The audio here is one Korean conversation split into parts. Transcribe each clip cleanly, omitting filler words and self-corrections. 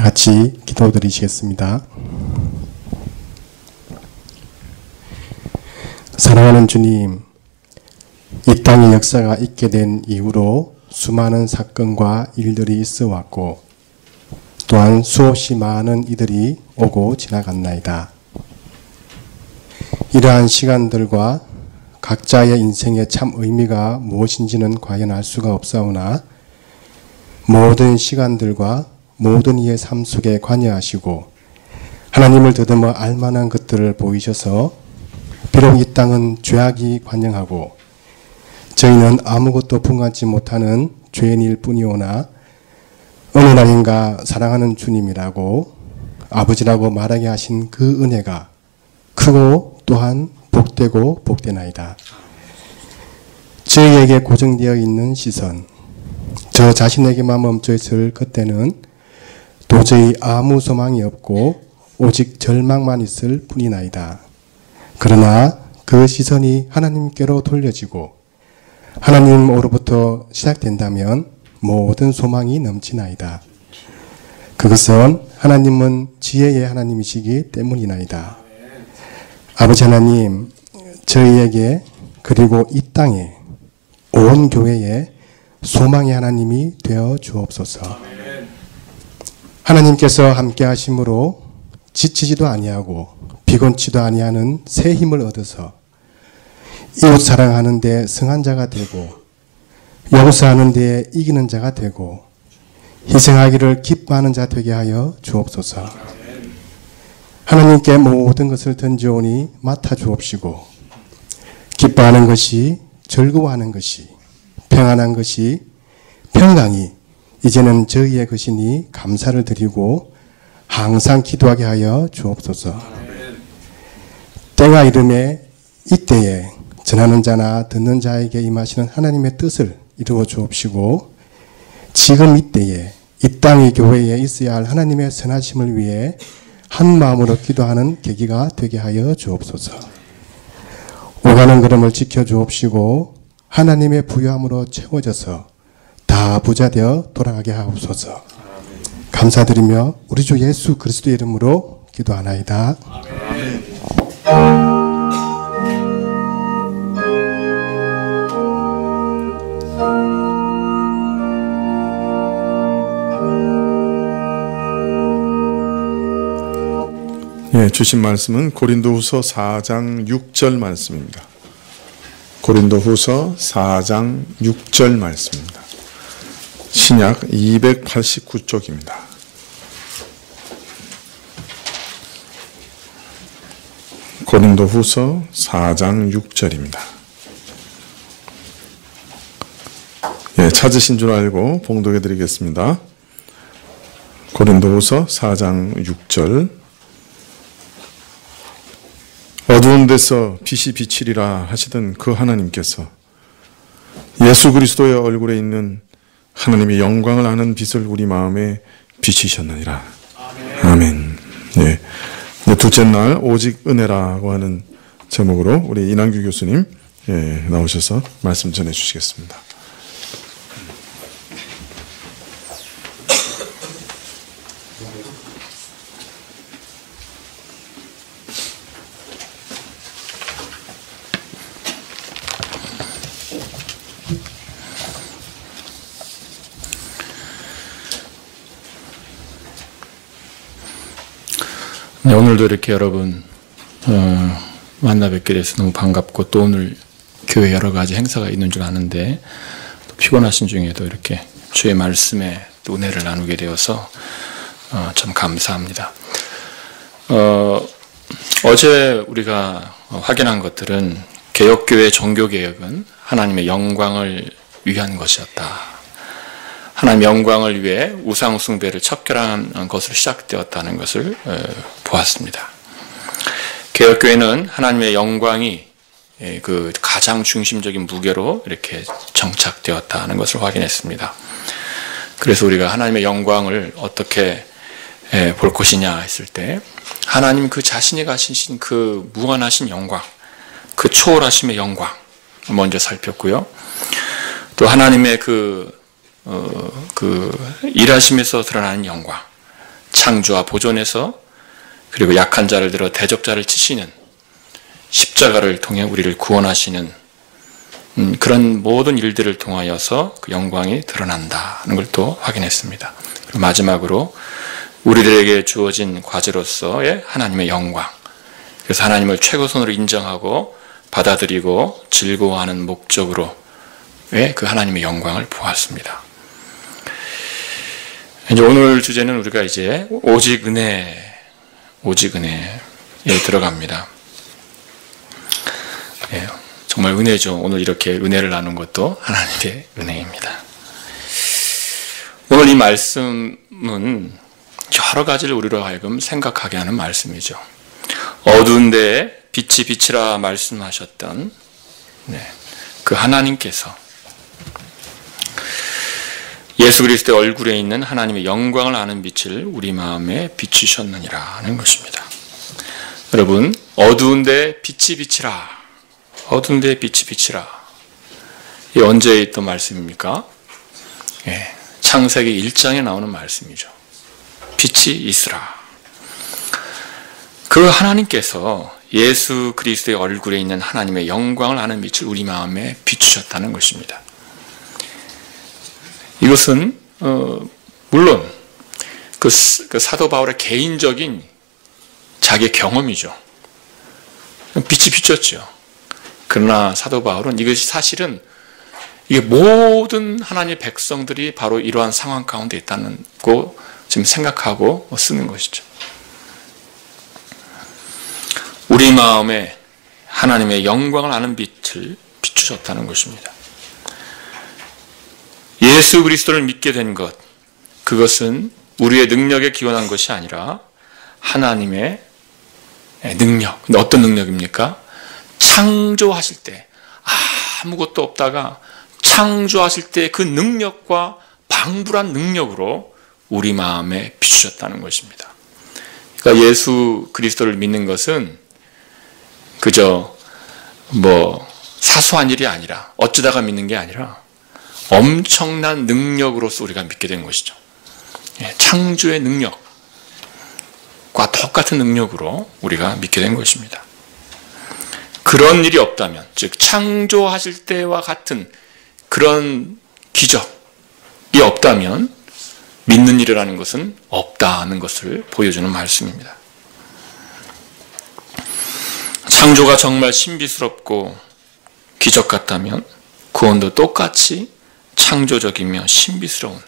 다 같이 기도드리시겠습니다. 사랑하는 주님, 이 땅의 역사가 있게 된 이후로 수많은 사건과 일들이 있어 왔고 또한 수없이 많은 이들이 오고 지나갔나이다. 이러한 시간들과 각자의 인생의 참 의미가 무엇인지는 과연 알 수가 없사오나 모든 시간들과 모든 이의 삶 속에 관여하시고 하나님을 더듬어 알만한 것들을 보이셔서 비록 이 땅은 죄악이 관영하고 저희는 아무것도 분간치 못하는 죄인일 뿐이오나 어느 날인가 사랑하는 주님이라고 아버지라고 말하게 하신 그 은혜가 크고 또한 복되고 복되나이다. 저희에게 고정되어 있는 시선, 저 자신에게만 멈춰 있을 그때는 도저히 아무 소망이 없고 오직 절망만 있을 뿐이나이다. 그러나 그 시선이 하나님께로 돌려지고 하나님으로부터 시작된다면 모든 소망이 넘치나이다. 그것은 하나님은 지혜의 하나님이시기 때문이나이다. 아버지 하나님, 저희에게 그리고 이 땅에 온 교회에 소망의 하나님이 되어 주옵소서. 하나님께서 함께 하심으로 지치지도 아니하고 피곤치도 아니하는 새 힘을 얻어서 이웃 사랑하는 데 승한 자가 되고 용서하는 데 이기는 자가 되고 희생하기를 기뻐하는 자 되게 하여 주옵소서. 하나님께 모든 것을 던져오니 맡아 주옵시고 기뻐하는 것이, 즐거워하는 것이, 평안한 것이, 평강이 이제는 저희의 것이니 감사를 드리고 항상 기도하게 하여 주옵소서. 때가 이름에 이때에 전하는 자나 듣는 자에게 임하시는 하나님의 뜻을 이루어 주옵시고 지금 이때에 이 땅의 교회에 있어야 할 하나님의 선하심을 위해 한 마음으로 기도하는 계기가 되게 하여 주옵소서. 오가는 걸음을 지켜 주옵시고 하나님의 부요함으로 채워져서 다 부자되어 돌아가게 하옵소서. 감사드리며 우리 주 예수 그리스도의 이름으로 기도하나이다. 주신 말씀은 고린도후서 4장 6절 말씀입니다. 고린도후서 4장 6절 말씀입니다. 신약 289쪽입니다. 고린도후서 4장 6절입니다. 찾으신 줄 알고 봉독해 드리겠습니다. 고린도후서 4장 6절. 어두운 데서 빛이 비치리라 하시던 그 하나님께서 예수 그리스도의 얼굴에 있는 하나님의 영광을 아는 빛을 우리 마음에 비치셨느니라. 아멘. 둘째 날 오직 은혜라고 하는 제목으로 우리 이난규 교수님 나오셔서 말씀 전해 주시겠습니다. 오늘도 이렇게 여러분 만나 뵙게 돼서 너무 반갑고 또 오늘 교회 여러 가지 행사가 있는 줄 아는데 또 피곤하신 중에도 이렇게 주의 말씀에 또 은혜를 나누게 되어서 참 감사합니다. 어제 우리가 확인한 것들은 개혁교회 종교개혁은 하나님의 영광을 위한 것이었다. 하나님의 영광을 위해 우상 숭배를 척결한 것으로 시작되었다는 것을 보았습니다. 개혁교회는 하나님의 영광이 그 가장 중심적인 무게로 이렇게 정착되었다는 것을 확인했습니다. 그래서 우리가 하나님의 영광을 어떻게 볼 것이냐 했을 때 하나님 그 자신이 가지신 그 무한하신 영광, 그 초월하심의 영광 먼저 살폈고요. 또 하나님의 그 일하심에서 드러나는 영광, 창조와 보존해서 그리고 약한 자를 들어 대적자를 치시는 십자가를 통해 우리를 구원하시는 그런 모든 일들을 통하여서 그 영광이 드러난다는 걸 또 확인했습니다. 그리고 마지막으로 우리들에게 주어진 과제로서의 하나님의 영광, 그래서 하나님을 최고선으로 인정하고 받아들이고 즐거워하는 목적으로 그 하나님의 영광을 보았습니다. 이제 오늘 주제는 우리가 이제 오직 은혜에 들어갑니다. 예, 정말 은혜죠. 오늘 이렇게 은혜를 나눈 것도 하나님의 은혜입니다. 오늘 이 말씀은 여러 가지를 우리로 하여금 생각하게 하는 말씀이죠. 어두운 데에 빛이 비치라 말씀하셨던 그 하나님께서 예수 그리스도의 얼굴에 있는 하나님의 영광을 아는 빛을 우리 마음에 비추셨느니라는 것입니다. 여러분, 어두운 데에 빛이 비치라. 어두운 데에 빛이 비치라. 이 언제 있던 말씀입니까? 예, 창세기 1장에 나오는 말씀이죠. 빛이 있으라. 그 하나님께서 예수 그리스도의 얼굴에 있는 하나님의 영광을 아는 빛을 우리 마음에 비추셨다는 것입니다. 이것은 물론 그 사도 바울의 개인적인 자기의 경험이죠. 빛이 비쳤죠. 그러나 사도 바울은 이것이 사실은 이게 모든 하나님의 백성들이 바로 이러한 상황 가운데 있다는 거 지금 생각하고 쓰는 것이죠. 우리 마음에 하나님의 영광을 아는 빛을 비추셨다는 것입니다. 예수 그리스도를 믿게 된 것, 그것은 우리의 능력에 기원한 것이 아니라 하나님의 능력. 근데 어떤 능력입니까? 창조하실 때 아무것도 없다가 창조하실 때 그 능력과 방불한 능력으로 우리 마음에 비추셨다는 것입니다. 그러니까 예수 그리스도를 믿는 것은 그저 사소한 일이 아니라 어쩌다가 믿는 게 아니라 엄청난 능력으로서 우리가 믿게 된 것이죠. 창조의 능력과 똑같은 능력으로 우리가 믿게 된 것입니다. 그런 일이 없다면, 즉 창조하실 때와 같은 그런 기적이 없다면 믿는 일이라는 것은 없다는 것을 보여주는 말씀입니다. 창조가 정말 신비스럽고 기적 같다면 구원도 똑같이 창조적이며 신비스러운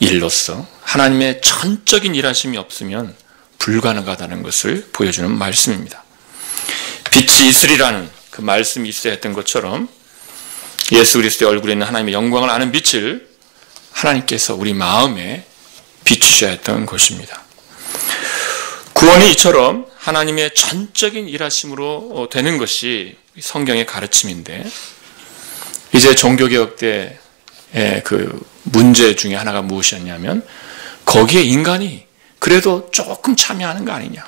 일로서 하나님의 전적인 일하심이 없으면 불가능하다는 것을 보여주는 말씀입니다. 빛이 있으리라는 그 말씀이 있어야 했던 것처럼 예수 그리스도의 얼굴에 있는 하나님의 영광을 아는 빛을 하나님께서 우리 마음에 비추셔야 했던 것입니다. 구원이 이처럼 하나님의 전적인 일하심으로 되는 것이 성경의 가르침인데, 이제 종교개혁 때의 그 문제 중에 하나가 무엇이었냐면 거기에 인간이 그래도 조금 참여하는 거 아니냐,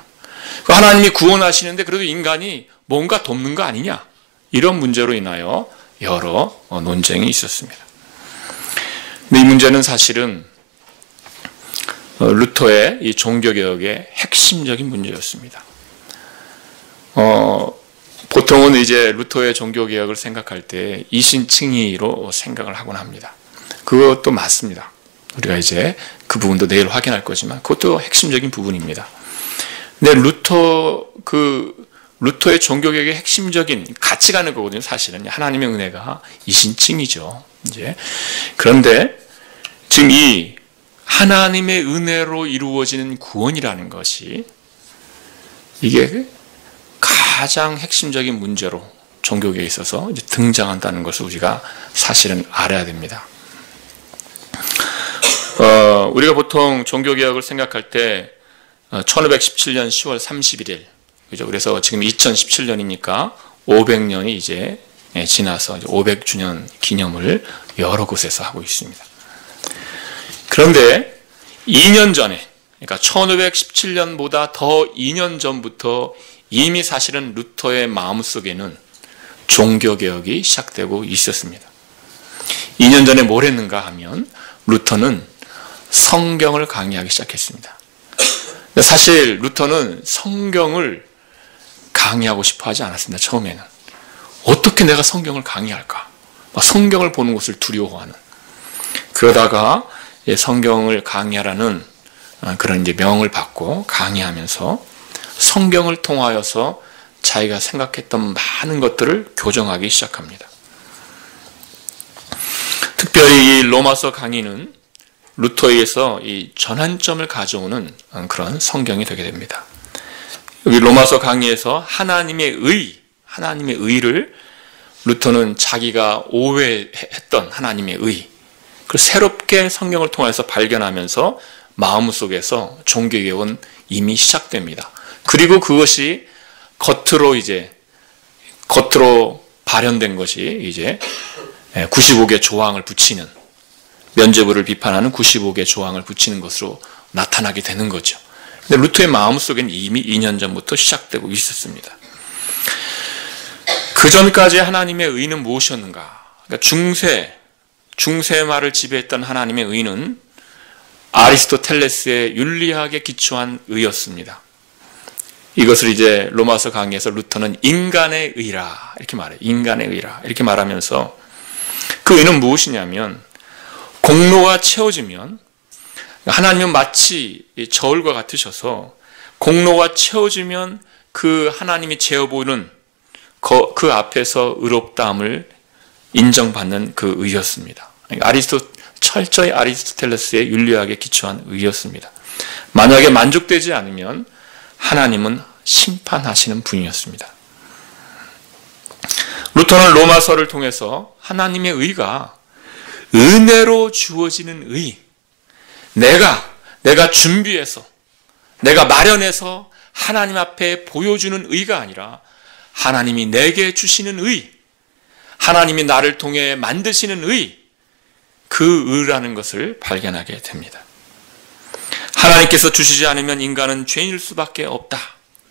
하나님이 구원하시는데 그래도 인간이 뭔가 돕는 거 아니냐, 이런 문제로 인하여 여러 논쟁이 있었습니다. 근데 이 문제는 사실은 루터의 이 종교개혁의 핵심적인 문제였습니다. 보통은 이제 루터의 종교개혁을 생각할 때 이신칭의로 생각을 하곤 합니다. 그것도 맞습니다. 우리가 이제 그 부분도 내일 확인할 거지만 그것도 핵심적인 부분입니다. 근데 루터의 종교개혁의 핵심적인 가치가 있는 거거든요. 사실은 하나님의 은혜가 이신칭이죠. 이제 그런데 지금 이 하나님의 은혜로 이루어지는 구원이라는 것이 이게 가장 핵심적인 문제로 종교계에 있어서 이제 등장한다는 것을 우리가 사실은 알아야 됩니다. 우리가 보통 종교개혁을 생각할 때 1517년 10월 31일, 그죠? 그래서 지금 2017년이니까 500년이 이제 지나서 500주년 기념을 여러 곳에서 하고 있습니다. 그런데 2년 전에, 그러니까 1517년보다 더 2년 전부터 이미 사실은 루터의 마음속에는 종교개혁이 시작되고 있었습니다. 2년 전에 뭘 했는가 하면 루터는 성경을 강의하기 시작했습니다. 사실 루터는 성경을 강의하고 싶어 하지 않았습니다. 처음에는. 어떻게 내가 성경을 강의할까? 성경을 보는 것을 두려워하는. 그러다가 성경을 강의하라는 그런 이제 명을 받고 강의하면서 성경을 통하여서 자기가 생각했던 많은 것들을 교정하기 시작합니다. 특별히 이 로마서 강의는 루터에게서 이 전환점을 가져오는 그런 성경이 되게 됩니다. 여기 로마서 강의에서 하나님의 의를 루터는 자기가 오해했던 하나님의 의, 그걸 새롭게 성경을 통해서 발견하면서 마음속에서 종교개혁은 이미 시작됩니다. 그리고 그것이 겉으로 발현된 것이 이제 95개 조항을 붙이는, 면죄부를 비판하는 95개 조항을 붙이는 것으로 나타나게 되는 거죠. 근데 루터의 마음속에는 이미 2년 전부터 시작되고 있었습니다. 그 전까지 하나님의 의는 무엇이었는가? 그러니까 중세말을 지배했던 하나님의 의는 아리스토텔레스의 윤리학에 기초한 의였습니다. 이것을 이제 로마서 강의에서 루터는 인간의 의라 이렇게 말해요. 인간의 의라 이렇게 말하면서 그 의는 무엇이냐면, 공로가 채워지면, 하나님은 마치 저울과 같으셔서 공로가 채워지면 그 하나님이 재어 보이는 그 앞에서 의롭다함을 인정받는 그 의였습니다. 철저히 아리스토텔레스의 윤리학에 기초한 의였습니다. 만약에 만족되지 않으면 하나님은 심판하시는 분이었습니다. 루터는 로마서를 통해서 하나님의 의가 은혜로 주어지는 의, 내가 준비해서, 내가 마련해서 하나님 앞에 보여주는 의가 아니라 하나님이 내게 주시는 의, 하나님이 나를 통해 만드시는 의, 그 의라는 것을 발견하게 됩니다. 하나님께서 주시지 않으면 인간은 죄인일 수밖에 없다.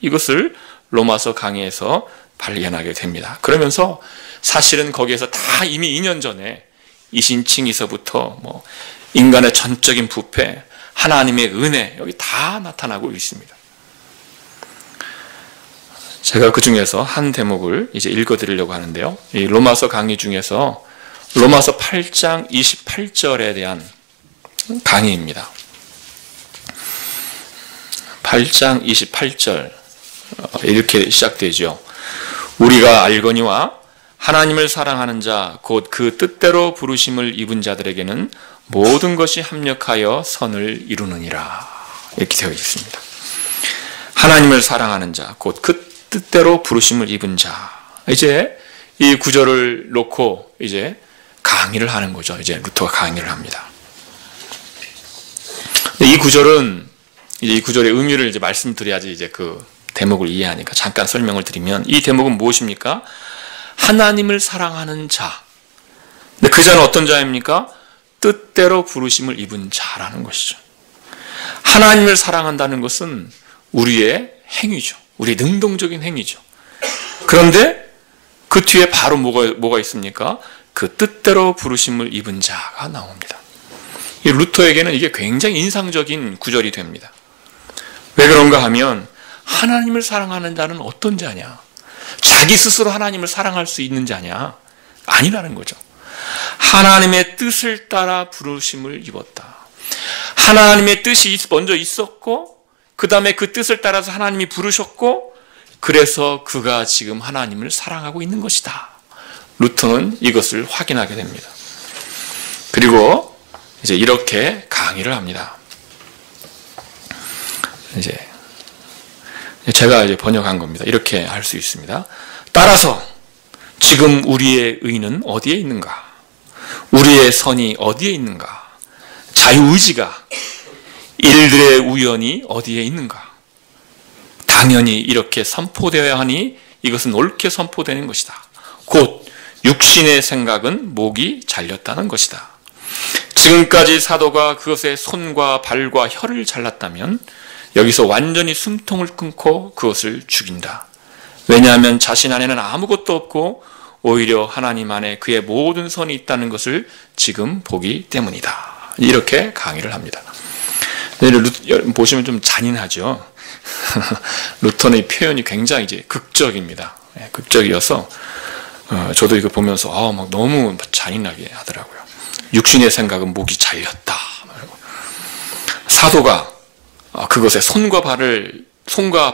이것을 로마서 강의에서 발견하게 됩니다. 그러면서 사실은 거기에서 다 이미 2년 전에 이신칭에서부터 인간의 전적인 부패, 하나님의 은혜, 여기 다 나타나고 있습니다. 제가 그 중에서 한 대목을 이제 읽어드리려고 하는데요. 이 로마서 강의 중에서 로마서 8장 28절에 대한 강의입니다. 8장 28절 이렇게 시작되죠. 우리가 알거니와 하나님을 사랑하는 자 곧 그 뜻대로 부르심을 입은 자들에게는 모든 것이 합력하여 선을 이루느니라 이렇게 되어 있습니다. 하나님을 사랑하는 자 곧 그 뜻대로 부르심을 입은 자. 이제 이 구절을 놓고 이제 강의를 하는 거죠. 이제 루터가 강의를 합니다. 이 구절은 이 구절의 의미를 이제 말씀드려야지 이제 그 대목을 이해하니까 잠깐 설명을 드리면, 이 대목은 무엇입니까? 하나님을 사랑하는 자. 근데 그 자는 어떤 자입니까? 뜻대로 부르심을 입은 자라는 것이죠. 하나님을 사랑한다는 것은 우리의 행위죠. 우리의 능동적인 행위죠. 그런데 그 뒤에 바로 뭐가 있습니까? 그 뜻대로 부르심을 입은 자가 나옵니다. 이 루터에게는 이게 굉장히 인상적인 구절이 됩니다. 왜 그런가 하면, 하나님을 사랑하는 자는 어떤 자냐? 자기 스스로 하나님을 사랑할 수 있는 자냐? 아니라는 거죠. 하나님의 뜻을 따라 부르심을 입었다. 하나님의 뜻이 먼저 있었고, 그 다음에 그 뜻을 따라서 하나님이 부르셨고, 그래서 그가 지금 하나님을 사랑하고 있는 것이다. 루터는 이것을 확인하게 됩니다. 그리고 이제 이렇게 강의를 합니다. 이제 제가 이제 번역한 겁니다. 이렇게 할 수 있습니다. 따라서 지금 우리의 의는 어디에 있는가? 우리의 선이 어디에 있는가? 자유의지가, 일들의 우연이 어디에 있는가? 당연히 이렇게 선포되어야 하니 이것은 옳게 선포되는 것이다. 곧 육신의 생각은 목이 잘렸다는 것이다. 지금까지 사도가 그것의 손과 발과 혀를 잘랐다면 여기서 완전히 숨통을 끊고 그것을 죽인다. 왜냐하면 자신 안에는 아무것도 없고 오히려 하나님 안에 그의 모든 선이 있다는 것을 지금 보기 때문이다. 이렇게 강의를 합니다. 보시면 좀 잔인하죠. 루터의 표현이 굉장히 이제 극적입니다. 극적이어서 저도 이거 보면서 막 너무 잔인하게 하더라고요. 육신의 생각은 목이 잘렸다. 사도가 그것에 손과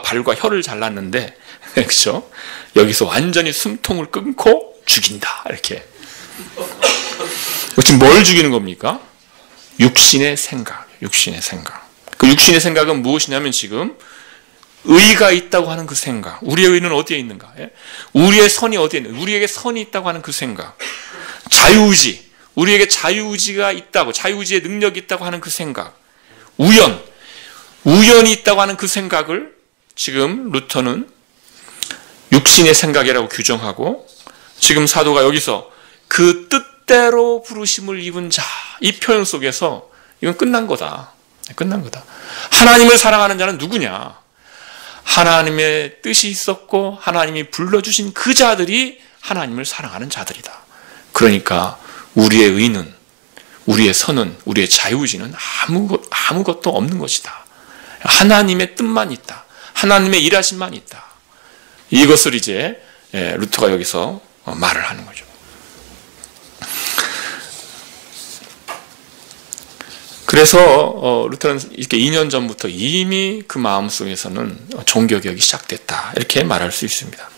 발과 혀를 잘랐는데, 그렇죠? 여기서 완전히 숨통을 끊고 죽인다. 이렇게. 지금 뭘 죽이는 겁니까? 육신의 생각. 육신의 생각. 그 육신의 생각은 무엇이냐면 지금 의가 있다고 하는 그 생각. 우리의 의는 어디에 있는가? 우리의 선이 어디에 있는가? 우리에게 선이 있다고 하는 그 생각. 자유의지. 우리에게 자유의지가 있다고, 자유의지의 능력이 있다고 하는 그 생각. 우연이 있다고 하는 그 생각을 지금 루터는 육신의 생각이라고 규정하고, 지금 사도가 여기서 그 뜻대로 부르심을 입은 자, 이 표현 속에서 이건 끝난 거다. 끝난 거다. 하나님을 사랑하는 자는 누구냐? 하나님의 뜻이 있었고 하나님이 불러주신 그 자들이 하나님을 사랑하는 자들이다. 그러니까 우리의 의는, 우리의 선은, 우리의 자유의지는 아무것도 없는 것이다. 하나님의 뜻만 있다. 하나님의 일하심만 있다. 이것을 이제 루터가 여기서 말을 하는 거죠. 그래서 루터는 이렇게 2년 전부터 이미 그 마음속에서는 종교개혁이 시작됐다. 이렇게 말할 수 있습니다.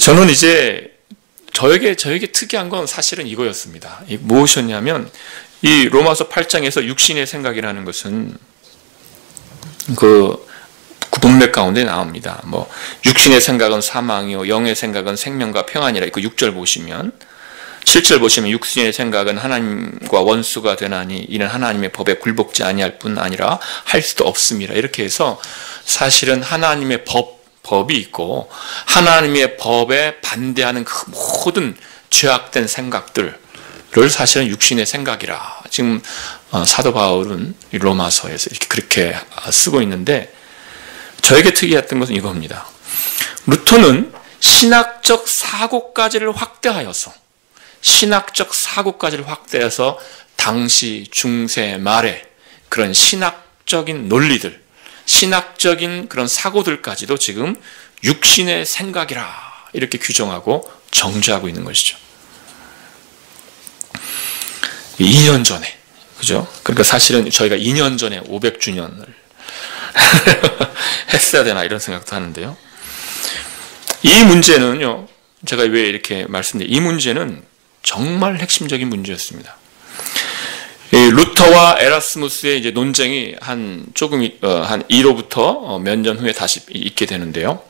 저는 이제 저에게 특이한 건 사실은 이거였습니다. 무엇이었냐면 이 로마서 8장에서 육신의 생각이라는 것은 그 문맥 가운데 나옵니다. 뭐 육신의 생각은 사망이요 영의 생각은 생명과 평안이라. 그 6절 보시면, 7절 보시면 육신의 생각은 하나님과 원수가 되나니 이는 하나님의 법에 굴복지 아니할 뿐 아니라 할 수도 없습니다. 이렇게 해서 사실은 하나님의 법이 있고 하나님의 법에 반대하는 그 모든 죄악된 생각들을 사실은 육신의 생각이라 지금 사도 바울은 로마서에서 이렇게 그렇게 쓰고 있는데, 저에게 특이했던 것은 이겁니다. 루터는 신학적 사고까지를 확대하여서 당시 중세 말에 그런 신학적인 논리들, 신학적인 그런 사고들까지도 지금 육신의 생각이라 이렇게 규정하고 정죄하고 있는 것이죠. 2년 전에, 그죠? 그러니까 사실은 저희가 2년 전에 500주년을 했어야 되나 이런 생각도 하는데요. 이 문제는요, 제가 왜 이렇게 말씀드려요? 이 문제는 정말 핵심적인 문제였습니다. 루터와 에라스무스의 이제 논쟁이 한 2로부터 몇 년 후에 다시 있게 되는데요.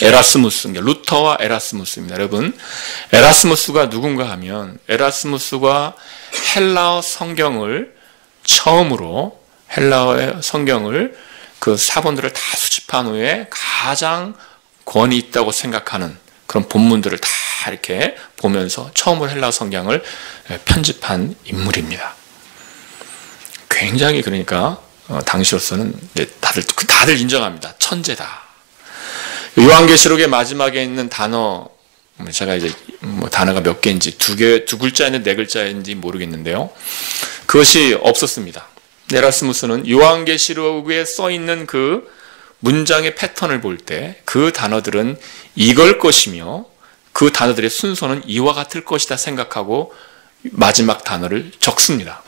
루터와 에라스무스입니다. 여러분, 에라스무스가 누군가 하면, 에라스무스가 헬라어 성경을 처음으로, 헬라어의 성경을 그 사본들을 다 수집한 후에 가장 권위 있다고 생각하는 그런 본문들을 다 이렇게 보면서 처음으로 헬라어 성경을 편집한 인물입니다. 굉장히, 그러니까 당시로서는 다들 인정합니다. 천재다. 요한계시록의 마지막에 있는 단어, 제가 이제 단어가 몇 개인지 두 글자인지 네 글자인지 모르겠는데요. 그것이 없었습니다. 에라스무스는 요한계시록에 써 있는 그 문장의 패턴을 볼 때 그 단어들은 이걸 것이며 그 단어들의 순서는 이와 같을 것이다 생각하고 마지막 단어를 적습니다.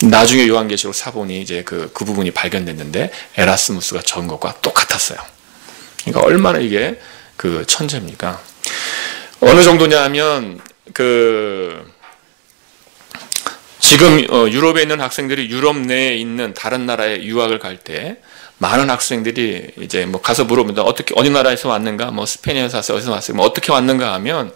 나중에 요한계시록 사본이 이제 그 부분이 발견됐는데 에라스무스가 적은 것과 똑같았어요. 그러니까 얼마나 이게 그 천재입니까? 어느 정도냐 하면 지금 유럽에 있는 학생들이 유럽 내에 있는 다른 나라에 유학을 갈 때 많은 학생들이 이제 가서 물어봅니다. 어디 나라에서 왔는가? 스페인에서 왔어요. 어디서 왔어요? 어떻게 왔는가 하면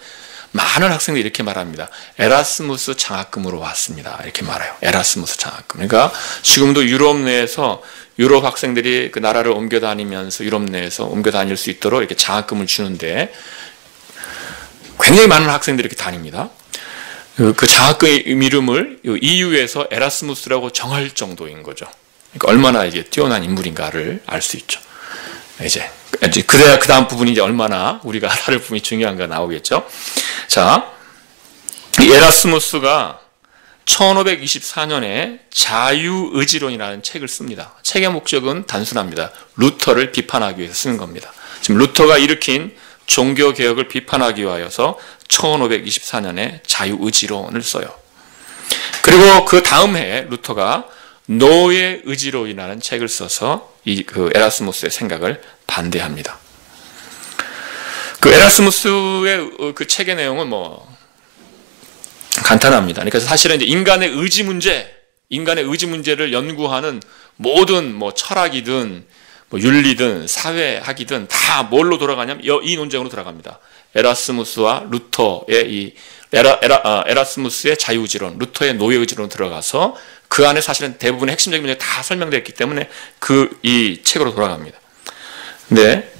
많은 학생들이 이렇게 말합니다. 에라스무스 장학금으로 왔습니다. 이렇게 말해요. 에라스무스 장학금. 그러니까 지금도 유럽 내에서 유럽 학생들이 그 나라를 옮겨 다니면서 유럽 내에서 옮겨 다닐 수 있도록 이렇게 장학금을 주는데 굉장히 많은 학생들이 이렇게 다닙니다. 그 장학금의 이름을 EU에서 에라스무스라고 정할 정도인 거죠. 그러니까 얼마나 이제 뛰어난 인물인가를 알 수 있죠. 이제 그 다음 부분이 이제 얼마나 우리가 다룰 부분이 중요한가 나오겠죠. 자, 이 에라스무스가 1524년에 자유의지론이라는 책을 씁니다. 책의 목적은 단순합니다. 루터를 비판하기 위해서 쓰는 겁니다. 지금 루터가 일으킨 종교개혁을 비판하기 위하여서 1524년에 자유의지론을 써요. 그리고 그 다음 해에 루터가 노예의지론이라는 책을 써서 그 에라스무스의 생각을 반대합니다. 그 에라스무스의 그 책의 내용은 간단합니다. 그러니까 사실은 이제 인간의 의지 문제를 연구하는 모든 철학이든 윤리든 사회학이든 다 뭘로 돌아가냐면 이 논쟁으로 돌아갑니다. 에라스무스와 루터의 이 에라스무스의 자유의지론, 루터의 노예의지론 들어가서 그 안에 사실은 대부분의 핵심적인 문제가 다 설명되어 있기 때문에 이 책으로 돌아갑니다. 근데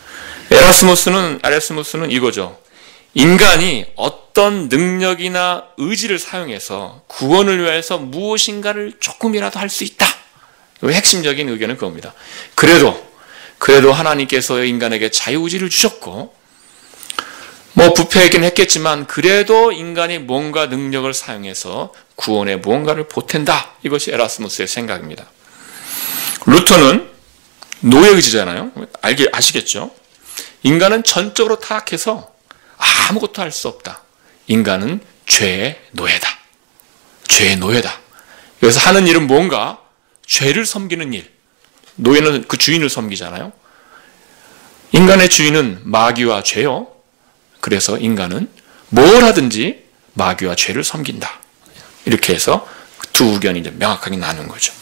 에라스무스는 이거죠. 인간이 어떤 능력이나 의지를 사용해서 구원을 위해서 무엇인가를 조금이라도 할 수 있다. 핵심적인 의견은 그겁니다. 그래도 하나님께서 인간에게 자유의지를 주셨고 부패하긴 했겠지만 그래도 인간이 뭔가 능력을 사용해서 구원에 무언가를 보탠다. 이것이 에라스무스의 생각입니다. 루터는 노예의지잖아요. 아시겠죠? 인간은 전적으로 타락해서 아무것도 할 수 없다. 인간은 죄의 노예다. 죄의 노예다. 그래서 하는 일은 뭔가 죄를 섬기는 일. 노예는 그 주인을 섬기잖아요. 인간의 주인은 마귀와 죄요. 그래서 인간은 뭘 하든지 마귀와 죄를 섬긴다. 이렇게 해서 두 의견이 이제 명확하게 나눈 거죠.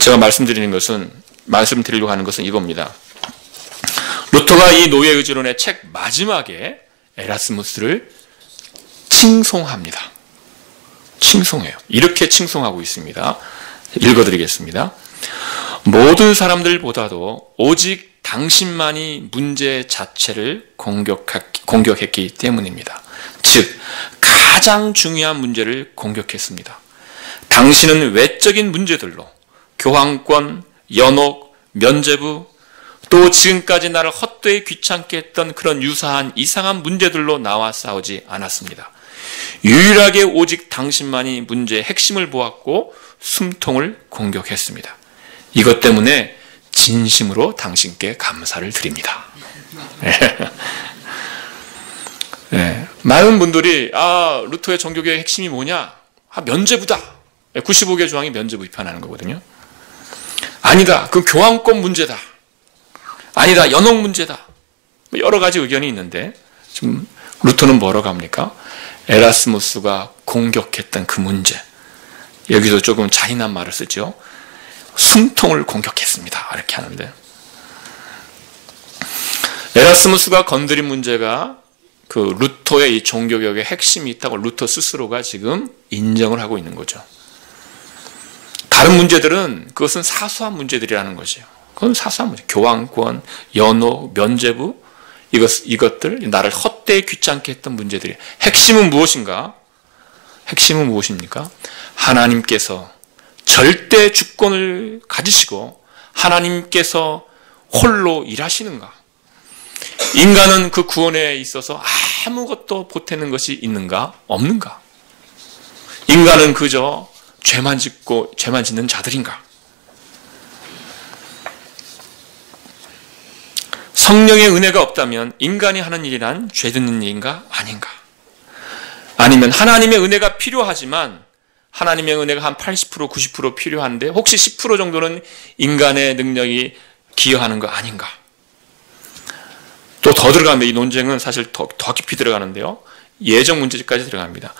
제가 말씀드리려고 하는 것은 이겁니다. 루터가 이 노예의지론의 책 마지막에 에라스무스를 칭송합니다. 칭송해요. 이렇게 칭송하고 있습니다. 읽어드리겠습니다. 모든 사람들보다도 오직 당신만이 문제 자체를 공격했기 때문입니다. 즉 가장 중요한 문제를 공격했습니다. 당신은 외적인 문제들로 교황권, 연옥, 면죄부, 또 지금까지 나를 헛되이 귀찮게 했던 그런 유사한 이상한 문제들로 나와 싸우지 않았습니다. 유일하게 오직 당신만이 문제의 핵심을 보았고 숨통을 공격했습니다. 이것 때문에 진심으로 당신께 감사를 드립니다. 네. 많은 분들이 루터의 종교개혁의 핵심이 뭐냐? 면죄부다. 95개 조항이 면죄부 비판하는 거거든요. 아니다. 그 교황권 문제다. 아니다. 연옥 문제다. 여러 가지 의견이 있는데 지금 루터는 뭐라고 합니까? 에라스무스가 공격했던 그 문제. 여기서 조금 잔인한 말을 쓰죠. 숨통을 공격했습니다. 이렇게 하는데 에라스무스가 건드린 문제가 그 루터의 이 종교개혁의 핵심이 있다고 루터 스스로가 지금 인정을 하고 있는 거죠. 다른 문제들은 그것은 사소한 문제들이라는 것이에요. 그건 사소한 문제. 교황권, 연옥, 면죄부 이것들 나를 헛되이 귀찮게 했던 문제들이 핵심은 무엇인가? 핵심은 무엇입니까? 하나님께서 절대 주권을 가지시고 하나님께서 홀로 일하시는가? 인간은 그 구원에 있어서 아무것도 보태는 것이 있는가? 없는가? 인간은 그저 죄만 짓는 자들인가? 성령의 은혜가 없다면 인간이 하는 일이란 죄 짓는 일인가? 아닌가? 아니면 하나님의 은혜가 필요하지만 하나님의 은혜가 한 80%, 90% 필요한데 혹시 10% 정도는 인간의 능력이 기여하는 거 아닌가? 또 더 들어가는데 이 논쟁은 사실 더 깊이 들어가는데요. 예정 문제까지 들어갑니다.